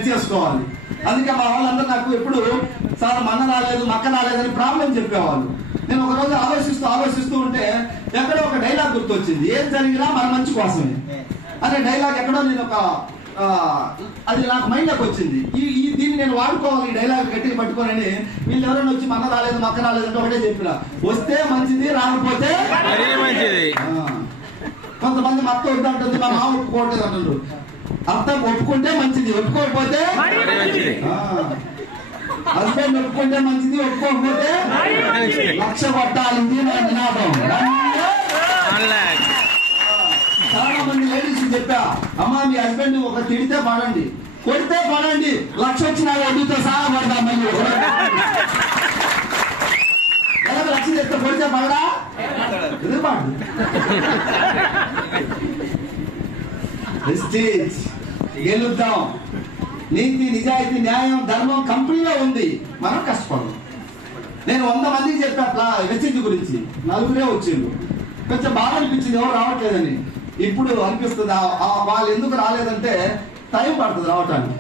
చేసుకోవాలి. అందుకే మా వాళ్ళందరూ నాకు ఎప్పుడు సార్ మన రాలేదు, మక్క రాలేదని ప్రాబ్లం చెప్పేవాళ్ళు. నేను ఒక రోజు ఆలోచిస్తూ ఉంటే ఎక్కడో ఒక డైలాగ్ గుర్తొచ్చింది. ఏం జరిగినా మన మంచి కోసమే అనే డైలాగ్ ఎక్కడో నేను అది నాకు మైండ్ లోకి వచ్చింది. దీన్ని నేను వాడుకోవాలి. ఈ డైలాగ్ గట్టిగా పట్టుకోనని వీళ్ళు ఎవరైనా వచ్చి మన రాలేదు, మక్క రాలేదంటే ఒకటే చెప్పిన, వస్తే మంచిది, రాకపోతే కొంతమంది మా అత్త వద్దంటుంది, మా మామ ఒప్పుకోవట్లేదు అంటుండ్రు. అత్త ఒప్పుకుంటే మంచిది, ఒప్పుకోకపోతే హస్బెండ్ ఒప్పుకుంటే మంచిది, ఒప్పుకోకపోతే 1,00,000 కొట్టాలి. నా నినాదం. చాలా మంది లేడీస్ చెప్పా, అమ్మా మీ హస్బెండ్ ఒక తిడితే పడండి, కొడితే పడండి, 1,00,000 వచ్చిన వడ్డీతో సహా పడదాం. మళ్ళీ ఎలా 1,00,000 చెప్తే కొడితే పడరా? ఎందుకు పడదు? గెలుద్దాం. నీతి, నిజాయితీ, న్యాయం, ధర్మం కంపెనీలో ఉంది. మనం కష్టపడదాం. నేను 100 మందికి చెప్పా వెస్టీజ్ గురించి, 4 వచ్చిండు. కొంచెం బాగా అనిపించింది ఎవరు రావట్లేదని. ఇప్పుడు అనిపిస్తుంది వాళ్ళు ఎందుకు రాలేదంటే టైం పడుతుంది రావటానికి.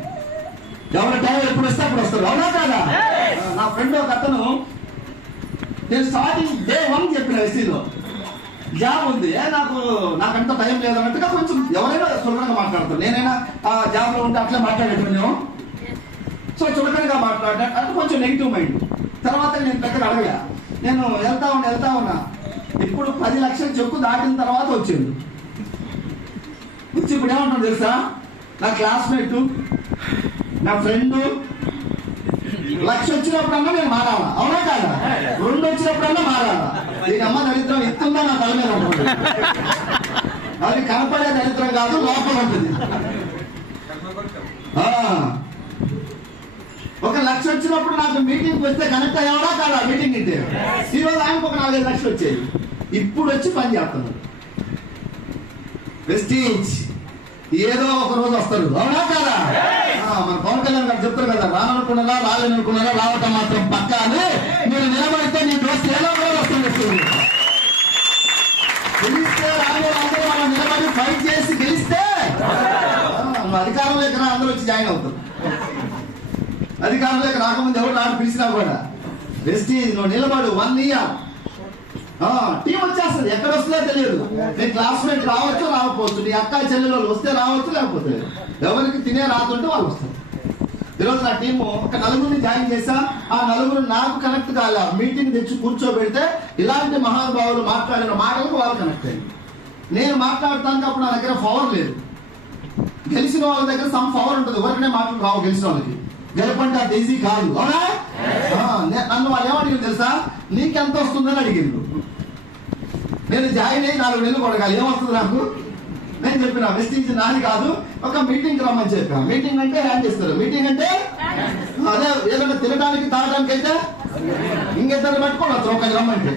ఎవరి టైం ఎప్పుడు వస్తే అప్పుడు వస్తారు. అవునా కాదా? నా ఫ్రెండ్ ఒక అతను, నేను స్టార్టింగ్ డే 1 చెప్పిన వెస్టీజ్లో జాబ్ ఉంది, నాకంత టైం లేదన్నట్టుగా కొంచెం ఎవరైనా చులకనగా మాట్లాడతారు. నేనైనా ఆ జాబ్ లో ఉంటే అట్లా మాట్లాడేటప్పుడు సో చులకనగా మాట్లాడా అంటే కొంచెం నెగిటివ్ మైండ్. తర్వాత నేను దగ్గర అడగలే. నేను వెళ్తా ఉన్నా. ఇప్పుడు 10 లక్షల చెక్కు దాటిన తర్వాత వచ్చింది. వచ్చి ఇప్పుడు ఏమంటాడు తెలుసా, నా క్లాస్మేట్, నా ఫ్రెండ్ 1,00,000 వచ్చినప్పుడన్నా నేను మారాలా, అవునా కాదా? 2 వచ్చినప్పుడన్నా మారాలా. దీని అమ్మ దరిద్రం ఇస్తుందా నా తల మీద ఉంటుంది. అది కనపడే దరిద్రం కాదు, లోపల ఉంటుంది. 1,00,000 వచ్చినప్పుడు నాకు మీటింగ్ వస్తే కనెక్ట్ అయ్యావా కాదా? మీటింగ్ ఇంటే ఈరోజు ఆయనకు ఒక 4-5 లక్షలు వచ్చేది. ఇప్పుడు వచ్చి పని చేస్తున్నారు. వెస్టీజ్ ఏదో ఒక రోజు వస్తారు, అవునా కాదా? మన పవన్ కళ్యాణ్ గారు చెప్తారు కదా, రాననుకున్నారా రాలేనుకున్నారా రావటం మాత్రం పక్కా అని. మీరు నిలబడితే నీ దోస్తు ఏదో కూడా వస్తుంది. గెలిస్తే రాలేదందరూ మనం నిలబడి ఫైట్ చేసి గెలిస్తే అధికారంలోకి రా, అందరూ వచ్చి జాయిన్ అవుతారు. అధికారంలోకి రాకముందు ఎవరు రాడు పిలిచినా కూడా వెస్టీజ్ నువ్వు నిలబడు 1 ఇయర్ టీం వచ్చేస్తుంది. ఎక్కడ వస్తుందో తెలియదు. నీ క్లాస్మేట్ రావచ్చు రాకపోవచ్చు, నీ అక్క చెల్లెలు వస్తే రావచ్చు లేకపోతే ఎవరికి తినే రాకుంటే వాళ్ళు వస్తారు. ఈరోజు నా టీము ఒక 4 జాయిన్ చేశా. ఆ 4 నాకు కనెక్ట్ కాలే. మీటింగ్ తెచ్చి కూర్చోబెడితే ఇలాంటి మహానుభావులు మాట్లాడిన మాటలకు వాళ్ళు కనెక్ట్ అయ్యింది. నేను మాట్లాడటానికి అప్పుడు నా దగ్గర పవర్ లేదు. గెలిచిన వాళ్ళ దగ్గర సమ్ పవర్ ఉంటుంది, ఎవరికనే మాటలు రావు. గెలిచిన వాళ్ళకి గెలపంటే అది ఈజీ కాదు, అవునా? నన్ను వాళ్ళు ఏమడిగింది తెలుసా, నీకెంత వస్తుందని అడిగిండు. నేను జాయిన్ అయ్యి 4 నెలలు కొడగాలి, ఏమొస్తుంది నాకు? నేను చెప్పిన వెస్టీజ్ నాది కాదు, ఒక మీటింగ్ రమ్మని చెప్పా. మీటింగ్ అంటే హ్యాండ్ ఇస్తారు. మీటింగ్ అంటే అదే ఏదైనా తినడానికి తాగడానికి అయితే ఇంకెద్దరు పెట్టుకోవచ్చు. ఒకటి రమ్మంటే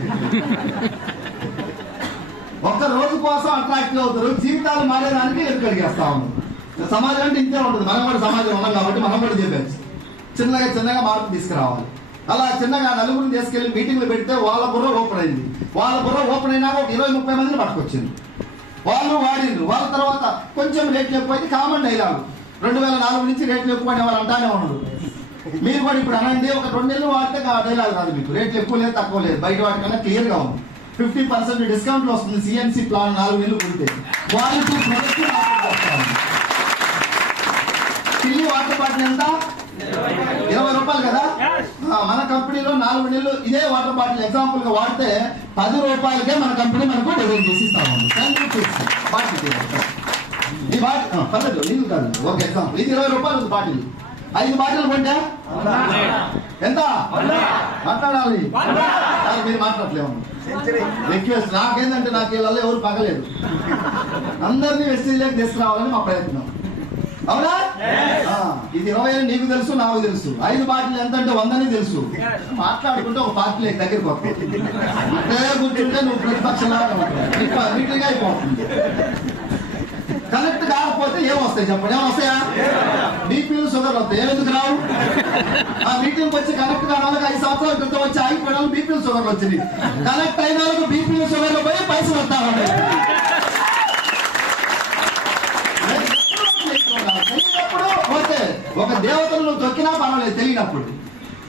ఒక్క రోజు కోసం అట్రాక్టివ్ అవుతారు. జీవితాలు మారేదానికి ఎదురుగడిగేస్తా ఉన్నాం. సమాజం అంటే ఇంతే ఉంటుంది. మనం కూడా సమాజం ఉన్నాం కాబట్టి మనం కూడా చెప్పచ్చు. చిన్నగా మార్పు తీసుకురావాలి. అలా చిన్నగా 4 తీసుకెళ్లి మీటింగ్లు పెడితే వాళ్ళ బుర్ర ఓపెన్ అయింది. వాళ్ళ బుర్ర ఓపెన్ అయినాక ఒక 20-30 మందిని పట్టుకొచ్చింది. వాళ్ళు వాడిండ్రు. వాళ్ళ తర్వాత కొంచెం రేట్లు ఎక్కువైతే కామన్ డైలాగ్ 2004 నుంచి రేట్లు ఎక్కువ అని వాళ్ళు అంటానే ఉన్నారు. మీరు కూడా ఇప్పుడు అనండి, ఒక 2 నెలలు వాడితే డైలాగ్ రాదు మీకు. రేట్లు ఎక్కువ లేదు తక్కువ లేదు, బయట వాటికన్నా క్లియర్ గా ఉంది. 50% డిస్కౌంట్ వస్తుంది. సిఎన్సి ప్లాన్ 4 నెలలు కుడితే క్వాలిటీ కిల్లి వాటర్ బాటిల్ ఎంత? 20 రూపాయలు కదా. మన కంపెనీలో 4 నెలలు ఇదే వాటర్ బాటిల్ ఎగ్జాంపుల్ గా వాడితే 10 రూపాయలకే మన కంపెనీ మనకు డెలివరీ చేసి ఇస్తాము. ఈ బాటిల్ పర్లేదు, నీళ్ళు కాదు, ఒక ఎగ్జాంపుల్. ఇది 20 రూపాయలు బాటిల్. 5 బాటిల్ కొంటే ఎంత మాట్లాడాలి? మీరు మాట్లాడలేము. రిక్వెస్ట్ నాకేంటంటే నాకు వీళ్ళలో ఎవరు పగలేదు. అందరినీ వెస్టీజ్లోకి తీసుకురావాలని మా ప్రయత్నం, అవునా? ఇది 20 నీకు తెలుసు, నాకు తెలుసు. 5 బాటిల్ ఎంత అంటే 100 అని తెలుసు. మాట్లాడుకుంటే ఒక పార్టీ దగ్గరికి వస్తుంది. కూర్చుంటే నువ్వు ప్రతిపక్షంగా మీటింగ్ అయిపోతుంది. కనెక్ట్ కాకపోతే ఏమొస్తాయి చెప్పండి? ఏమొస్తాయా? బీపీలు షుగర్లు వస్తాయి. ఏమెందుకు రావు? ఆ మీటింగ్ వచ్చి కనెక్ట్ కాని వాళ్ళకి 5 సంవత్సరాల క్రితం వచ్చి ఆగిపోయిన వాళ్ళు బీపీలు షుగర్లు వచ్చింది. కనెక్ట్ అయిన వాళ్ళకి బీపీలు షుగర్లు పోయి పైసలు వస్తా ఉన్నాయి. ఒక దేవతలు నువ్వు తొక్కినా పర్వాలేదు తెలియనప్పుడు.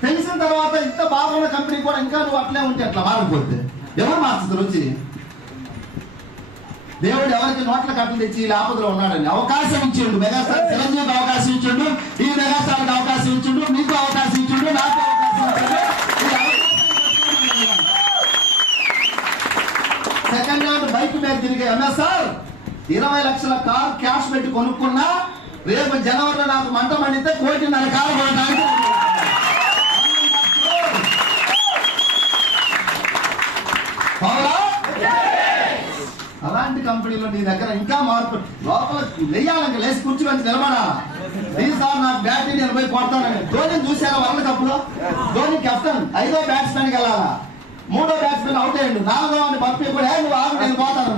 తెలిసిన తర్వాత ఇంత బాగున్న కంపెనీ కూడా ఇంకా నువ్వు అట్లే ఉంటే అట్లా మారకపోతే ఎవరు మార్చుతారు? వచ్చి దేవుడు ఎవరికి నోట్ల కట్టలు తెచ్చి ఆపదలో ఉన్నాడని అవకాశం ఇచ్చిండు. మెగాస్టార్ చిరంజీవికి అవకాశం ఇచ్చిండు, ఈ మెగాస్టార్కి అవకాశం ఇచ్చిండు, నీకు అవకాశం ఇచ్చిండు, నాకు అవకాశం ఇచ్చిండు. సెకండ్ హ్యాండ్ బైక్ మీద తిరిగే ఎంఎస్ఆర్ 20 లక్షల కార్ క్యాష్ పెట్టి కొనుక్కున్నా రేపు జనవరిలో నాకు మంట మండితే 1.5 కారు కొనడానికి అలాంటి కంపెనీలో నీ దగ్గర ఇంకా మార్పు లోపల వెయ్యాలంటే లేచి కూర్చోని నిలబడా. ఈసారి నాకు బ్యాటింగ్ నేను పోయి కొడతానని. ధోని చూసారా వరల్డ్ కప్ లో? ధోని కెప్టెన్ 5వ బ్యాట్స్మెన్ వెళ్ళాలా, 3వ బ్యాట్స్మెన్ అవుట్ అయ్యండు, 4వ పంపి కూడా నువ్వు ఆగు నేను పోతాను.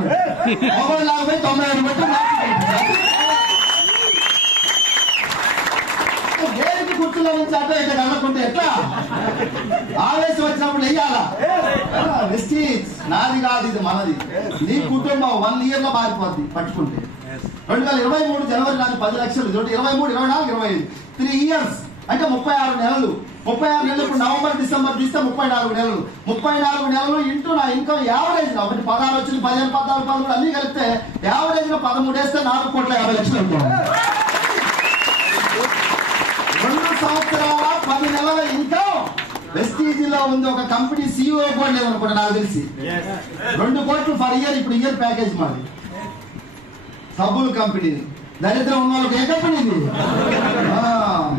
మొబైల్ లాగా 95 బట్టి దేనికి కుర్చీలో నుంచి అట్లా ఇట్లా కనుక్కుంటే ఎట్లా? ఆవేశం వచ్చినప్పుడు వెయ్యాలా? వెస్టీజ్ నాది కాదు, ఇది మనది. నీ కుటుంబం 1 ఇయర్ లో మారిపోద్ది పట్టుకుంటే. 2023 జనవరి నాకు 10 లక్షలు, 23, 24, 25 3 ఇయర్స్ అంటే 36 నెలలు. 36 నెలలు ఇప్పుడు నవంబర్ డిసెంబర్ తీస్తే 34 నెలలు. 34 నెలలు ఇంటూ నా ఇన్కమ్ యావరేజ్ ఒకటి 16 వచ్చింది, 15, 14, 13 అన్ని కలిపితే యావరేజ్ లో 13 వేస్తే 4,50,00,000 అనుకోండి. 2 సంవత్సరాల 10 నెలల ఇన్కమ్ వెస్టీజ్ లో ఉంది. ఒక కంపెనీ CEO కూడా లేదనుకోండి నాకు తెలిసి. 2 కోట్లు ఫర్ ఇయర్. ఇప్పుడు ఇయర్ ప్యాకేజ్ మాది సబ్బుల కంపెనీ. దరిద్రం ఉన్న వాళ్ళకి ఏ కంపెనీ ఇది?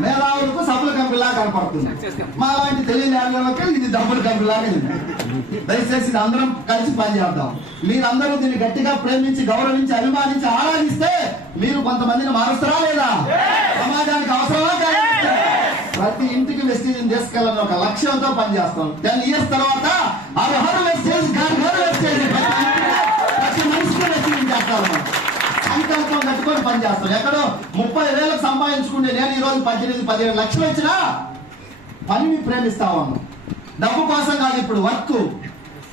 మేధావులకు సబ్బుల కంపెనీ లాగా కనపడుతుంది. మా లాంటి తెలియని వాళ్ళకి ఇది డబ్బుల కంపెనీ లాగా ఉంది. దయచేసి ఇది అందరం కలిసి పనిచేద్దాం. మీరందరూ దీన్ని గట్టిగా ప్రేమించి, గౌరవించి, అభిమానించి, ఆరాధిస్తే మీరు కొంతమందిని మారుస్తారా లేదా? సమాజానికి అవసరమా? ప్రతి ఇంటికి వెస్టేజ్ తీసుకెళ్ళాలని ఒక లక్ష్యంతో పనిచేస్తాం. 10 years తర్వాత హర్ వెస్టేజ్ ప్రతి మనిషికి వెస్టేజ్ చేస్తారు. సంకల్పం కట్టుకొని పనిచేస్తాం. ఎక్కడో 30,000 సంపాదించుకుంటే నేను ఈ రోజు 18-17 లక్షలు వచ్చినా పనిని ప్రేమిస్తా ఉన్నాం. డబ్బు కోసం కాదు. ఇప్పుడు వర్క్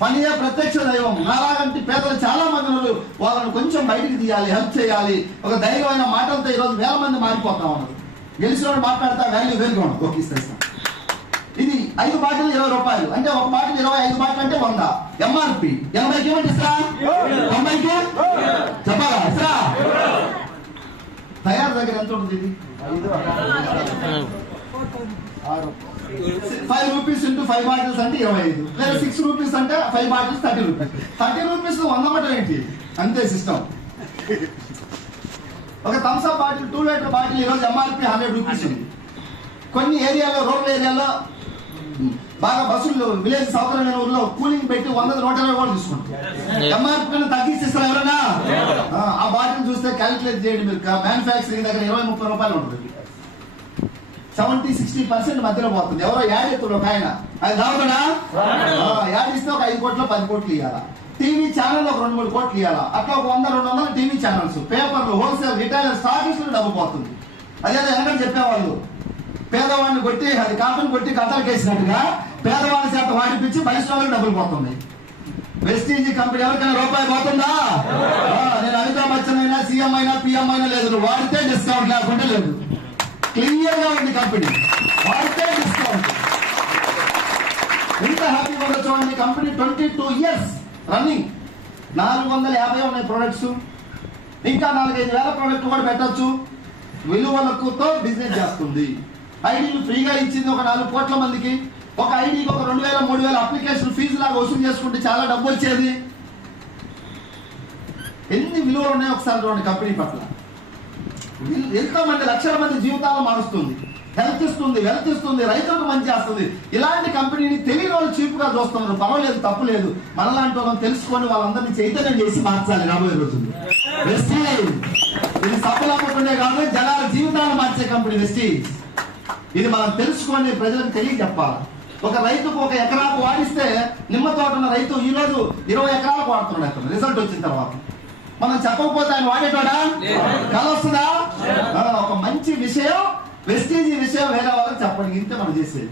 పనియే ప్రత్యక్ష దైవం. నాలాగంటి పేదలు చాలా మంది ఉన్నారు. వాళ్ళని కొంచెం బయటికి తీయాలి, హెల్ప్ చేయాలి. ఒక ధైర్యమైన మాటలతో ఈ రోజు 1000 మంది మారిపోతా ఉన్నారు. గెలిచిన వాడు మాట్లాడతా వాల్యూ వేరుగా ఉండదు. ఓకే ఇస్తాం. ఇది 5 బాటిల్ 20 రూపాయలు అంటే ఒక బాటిల్ 25 బాటిల్ అంటే 100. ఎంఆర్పి 80కి ఏమంటే ఇస్తా, 90కి చెప్పాలా ఇస్తా. తయారు దగ్గర ఎంత ఉంటుంది ఇది? 5 రూపీస్ ఇంటూ 5 బాటిల్స్ అంటే 25. లేదా 6 రూపీస్ అంటే 5 బాటిల్స్ 30 రూపీస్. 30 రూపీస్ 100 మటం ఏంటి? అంతే సిస్టమ్. ఒక థమ్స్అప్ బాటిల్ 2 లీటర్ బాటిల్ ఈరోజు ఎంఆర్పి 100 రూపీస్ ఉంది. కొన్ని ఏరియాలో, రూరల్ ఏరియాలో బాగా బస్సులు విలేజ్ సౌకర్యమైన ఊర్లో కూలింగ్ పెట్టి 100-120 కూడా తీసుకుంటారు. ఎంఆర్పి తగ్గిస్తారు ఎవరైనా? ఆ బాటిల్ చూస్తే క్యాలిక్యులేట్ చేయండి మీరు. మ్యానుఫ్యాక్చరింగ్ దగ్గర 20-30 రూపాయలు ఉంటుంది. 70-60% మధ్యలో పోతుంది. ఎవరో యాడ్ ఎత్తుడు ఒక ఆయన, అది దాగుతాడా? యాడ్ ఇస్తే ఒక 5 కోట్లు 10 కోట్లు ఇవ్వాలా. టీవీ ఛానల్ ఒక 2-3 కోట్లు ఇవ్వాలా. అట్లా ఒక 100-200 టీవీ ఛానల్స్, పేపర్లు, హోల్సేల్, రిటైలర్, స్టాకిస్టులు డబ్బు పోతుంది. అదే వెనక చెప్పేవాళ్ళు పేదవాడిని కొట్టి, అది కాపని కొట్టి కథలు కేసినట్టుగా పేదవాళ్ళ చేత వాడిపించి బలిష్టాలకు డబ్బులు పోతుంది. వెస్టీజ్ కంపెనీ ఎవరికైనా రూపాయి పోతుందా? నేను అమితాబ్ బచ్చన్ అయినా, సీఎం అయినా, పిఎం అయినా లేదు. నువ్వు వాడితే డిస్కౌంట్ లేకుంటే లేదు. క్లియర్ గా ఉంది కంపెనీ. వాడితే డిస్కౌంట్. ఎంత హ్యాపీగా ఉందో చూడండి. Company 22 years running. 450 ఉన్నాయి ప్రొడక్ట్స్. ఇంకా 4-5 వేల ప్రొడక్ట్ కూడా పెట్టచ్చు. విలువలకుతో బిజినెస్ చేస్తుంది. ఐడీలు ఫ్రీగా ఇచ్చింది ఒక 4 కోట్ల మందికి. ఒక ఐడీకి ఒక 2,000-3,000 అప్లికేషన్ ఫీజు లాగా వసూలు చేసుకుంటే చాలా డబ్బు వచ్చేది. ఎన్ని విలువలు ఉన్నాయో ఒకసారి చూడండి కంపెనీ పట్ల. ఎంతో మంది, లక్షల మంది జీవితాలు మారుస్తుంది, హెల్త్ ఇస్తుంది, వెల్త్ ఇస్తుంది, రైతులకు మంచి చేస్తుంది. ఇలాంటి కంపెనీని తెలియని వాళ్ళు చీప్ గా చూస్తున్నారు. పర్వాలేదు, తప్పు లేదు. మనలాంటి వాళ్ళని తెలుసుకొని వాళ్ళందరినీ చైతన్యం చేసి మార్చాలి రాబోయే రోజుల్లో. వెస్టీజ్ ఇది సబ్బులు అమ్ముకునే కాదు, జనాల జీవితాలు మార్చే కంపెనీ వెస్టీజ్. ఇది మనం తెలుసుకొని ప్రజలకు తెలియజెప్పాలి. ఒక రైతుకు 1 ఎకరాకు వాడిస్తే నిమ్మ తోట ఉన్న రైతు ఈ రోజు 20 ఎకరాలకు వాడుతున్నాడు. రిజల్ట్ వచ్చిన తర్వాత మనం చెప్పకపోతే ఆయన వాడేటోడా? కల వస్తుందా? ఒక మంచి విషయం, వెస్టీజ్ విషయం వేరే వాళ్ళకి చెప్పండి. ఇంతే మనం చేసేది.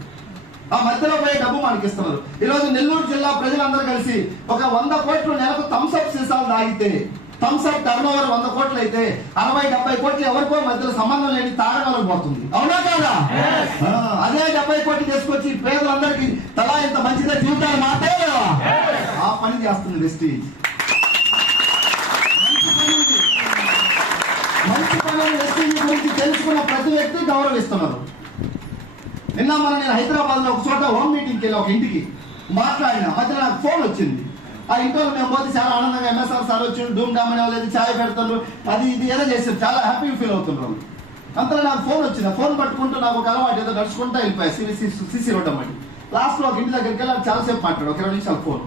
ఆ మధ్యలో పోయి డబ్బు మనకి ఇస్తున్నారు. ఈ రోజు నెల్లూరు జిల్లా ప్రజలందరూ కలిసి ఒక 100 కోట్లు నెలకు థమ్స్అప్ సీసాలు తాగితే, థమ్స్అప్ టర్న్ ఓవర్ 100 కోట్లు అయితే 60-70 కోట్లు ఎవరికో మధ్యలో సంబంధం లేని తాగడానికి పోతుంది. అవునా కాదా? అదే 70 కోట్లు తీసుకొచ్చి పేదలందరికీ తలా ఇంత మంచిగా జీవితాలు మాత్రమే ఆ పని చేస్తుంది వెస్టీజ్. మంచి పని వెస్టీజ్ గురించి తెలుసుకున్న ప్రతి వ్యక్తి గౌరవిస్తున్నారు. నిన్న నేను హైదరాబాద్ లో ఒక చోట హోమ్ మీటింగ్కి వెళ్ళి ఒక ఇంటికి మాట్లాడిన మధ్య నాకు ఫోన్ వచ్చింది. ఆ ఇంట్లో మేము పోతే చాలా ఆనందంగా ఎంఎస్ఆర్ సార్ వచ్చి డూమ్ డామ్ అనే వాళ్ళు ఛాయ్ పెడుతున్నారు, అది ఇది ఏదో చేశారు. చాలా హ్యాపీగా ఫీల్ అవుతున్నారు. అంతలో నాకు ఫోన్ వచ్చింది. ఫోన్ పట్టుకుంటూ నాకు ఒక అలవాటు ఏదో నడుచుకుంటా వెళ్ళిపోయా సిసి రోడ్ అమ్మటి. లాస్ట్ లో ఒక ఇంటి దగ్గరికి వెళ్ళి చాలాసేపు మాట్లాడు, ఒక 20 నిమిషాలు ఫోన్.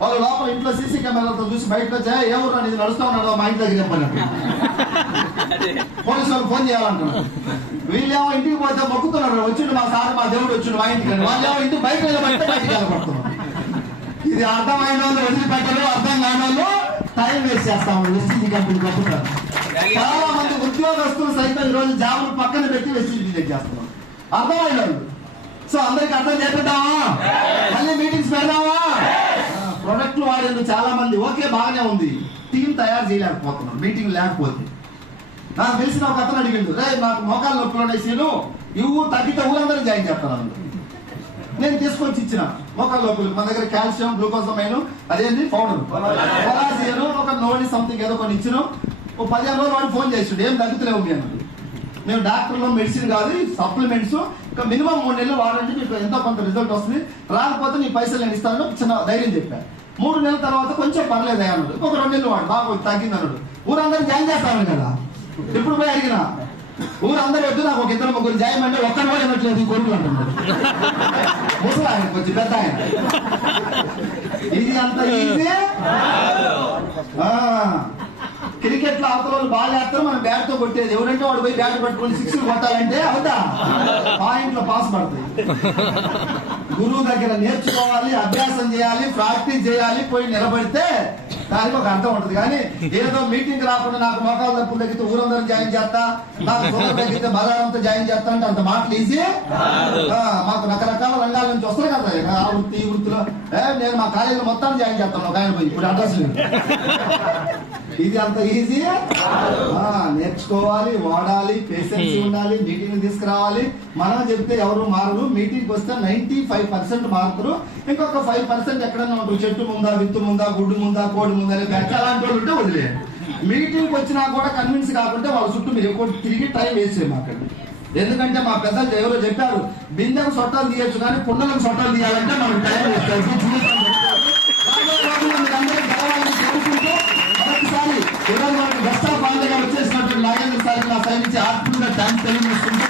వాళ్ళు లోపల ఇంట్లో సీసీ కెమెరాలతో చూసి బయటకు వచ్చా, ఏ ఊరు అనేది నడుస్తా ఉన్నాడు మా ఇంటి దగ్గర చెప్పండి. పోలీసు వాళ్ళు ఫోన్ చేయాలంటున్నారు. వీళ్ళేమో ఇంటికి పోతే మొక్కుతున్నారు, వచ్చిండు మా సార్, మా దేవుడు వచ్చిండు మా ఇంటికి. వాళ్ళేమో ఇంటికి బయట వెళ్ళబట్టే బయటికి వెళ్ళబడుతున్నారు. ఇది అర్థమైన వాళ్ళు వదిలిపెట్టరు, అర్థం కాని వాళ్ళు టైం వేస్ట్ చేస్తాము. వెస్టీజ్ కంపెనీ గొప్ప. చాలా మంది ఉద్యోగస్తులు సైతం ఈ రోజు జాబులు పక్కన పెట్టి వెస్టీజ్ బిజినెస్ చేస్తున్నారు. అర్థమైన వాళ్ళు. సో అందరికి అర్థం చేద్దామా? మళ్ళీ మీటింగ్స్ పెడదామా? ప్రొడక్ట్లు వాడేందుకు చాలా మంది ఓకే బాగానే ఉంది, టీం తయారు చేయలేకపోతున్నారు. మీటింగ్ లేకపోతే నాకు తెలిసిన ఒక అతను అడిగిండు, రే నాకు మోకాలు నొప్పులు ఉన్నాయి, ఈ ఊరు తగ్గితే ఊరందరూ జాయిన్ చేస్తాను. నేను తీసుకొచ్చి ఇచ్చిన మోకాలు నొప్పులు. మన దగ్గర కాల్షియం, గ్లూకోజమైన్, అదేంటి పౌడర్, కొలాజియన్, ఒక నోడి సంథింగ్ ఏదో కొన్ని ఇచ్చిన. ఓ 15 రోజులు వాడు ఫోన్ చేసిండు, ఏం తగ్గుతలేవు మీ అన్నది. మేము డాక్టర్లో మెడిసిన్ కాదు, సప్లిమెంట్స్ మినిమం 3 నెలలు వాడండి, మీకు ఎంతో కొంత రిజల్ట్ వస్తుంది, రాకపోతే నీ పైసలు నేను ఇస్తాను చిన్న ధైర్యం చెప్పాను. 3 నెలల తర్వాత కొంచెం పర్లేదు అన్నాడు. ఒక 2 నెలలు వాడు బాగా తగ్గింది అన్నాడు. ఊరందరూ జాయిన్ చేస్తామని కదా. ఇప్పుడు పోయి అడిగిన ఊరందరూ వద్దు, నాకు ఒక ఇద్దరు ముగ్గురు జాయిన్ అంటే ఒక్కరు కూడా ఇవ్వట్లేదు ఈ కొడుకులు అంటున్నాడు. ముసలు ఆయన కొంచెం పెద్ద ఆయన. ఇది అంత ఈజీ. క్రికెట్ లో అవతల వాళ్ళు బాల్ వేస్తారు, మనం బ్యాట్ తో కొట్టేది. ఎవరంటే వాడు పోయి బ్యాట్ పట్టుకొని సిక్స్ కొట్టాలంటే అవుతా పాయింట్లో పాస్ పడతాయి. గురువు దగ్గర నేర్చుకోవాలి, అభ్యాసం చేయాలి, ప్రాక్టీస్ చేయాలి, పోయి నిలబడితే దానికి ఒక అర్థం ఉంటుంది. కానీ ఏదో మీటింగ్ రాకుండా నాకు మోకాలు తప్పులు తగ్గితే ఊరందరం జాయిన్ చేస్తా, నాకు షుగర్ తగ్గితే బజారంతా జాయిన్ చేస్తా అంటే అంత మాటలు ఈజీ. మాకు రకరకాల రంగాల నుంచి వస్తారు కదా, ఆ వృత్తి ఈ వృత్తిలో. నేను మా కాలేజీలో మొత్తం జాయిన్ చేస్తాను ఒక ఆయన పోయి, ఇప్పుడు అడ్రస్ లేదు. ఇది అంత ఈజీ. నేర్చుకోవాలి, వాడాలి, పేషెన్సీ ఉండాలి, మీటింగ్ తీసుకురావాలి. మనం చెప్తే ఎవరు మారరు. మీటింగ్ వస్తే 95% మారుతారు. ఇంకొక 5% ఎక్కడన్నా ఉంటారు. చెట్టు ముందా, విత్తు ముందా, గుడ్డు ముందా, కోడి ముందా అని అలాంటి వాళ్ళు ఉంటే వదిలేయండి. మీటింగ్ వచ్చినా కూడా కన్విన్స్ కాకుంటే వాళ్ళ చుట్టూ మీరు ఎక్కువ తిరిగి టైం వేస్ట్ చేయమాకండి. ఎందుకంటే మా పెద్దలు ఎవరో చెప్పారు, బిందెకు సొట్టాలు తీయచ్చు కానీ కుండలకు సొట్టాలు తీయాలంటే మనకు టైం వేస్ట్. వచ్చేసినటువంటి నాగేంద్ర సార్కి నా సైన్ నుంచి ఆత్మీయంగా థ్యాంక్స్ తెలియజేసుకుంటూ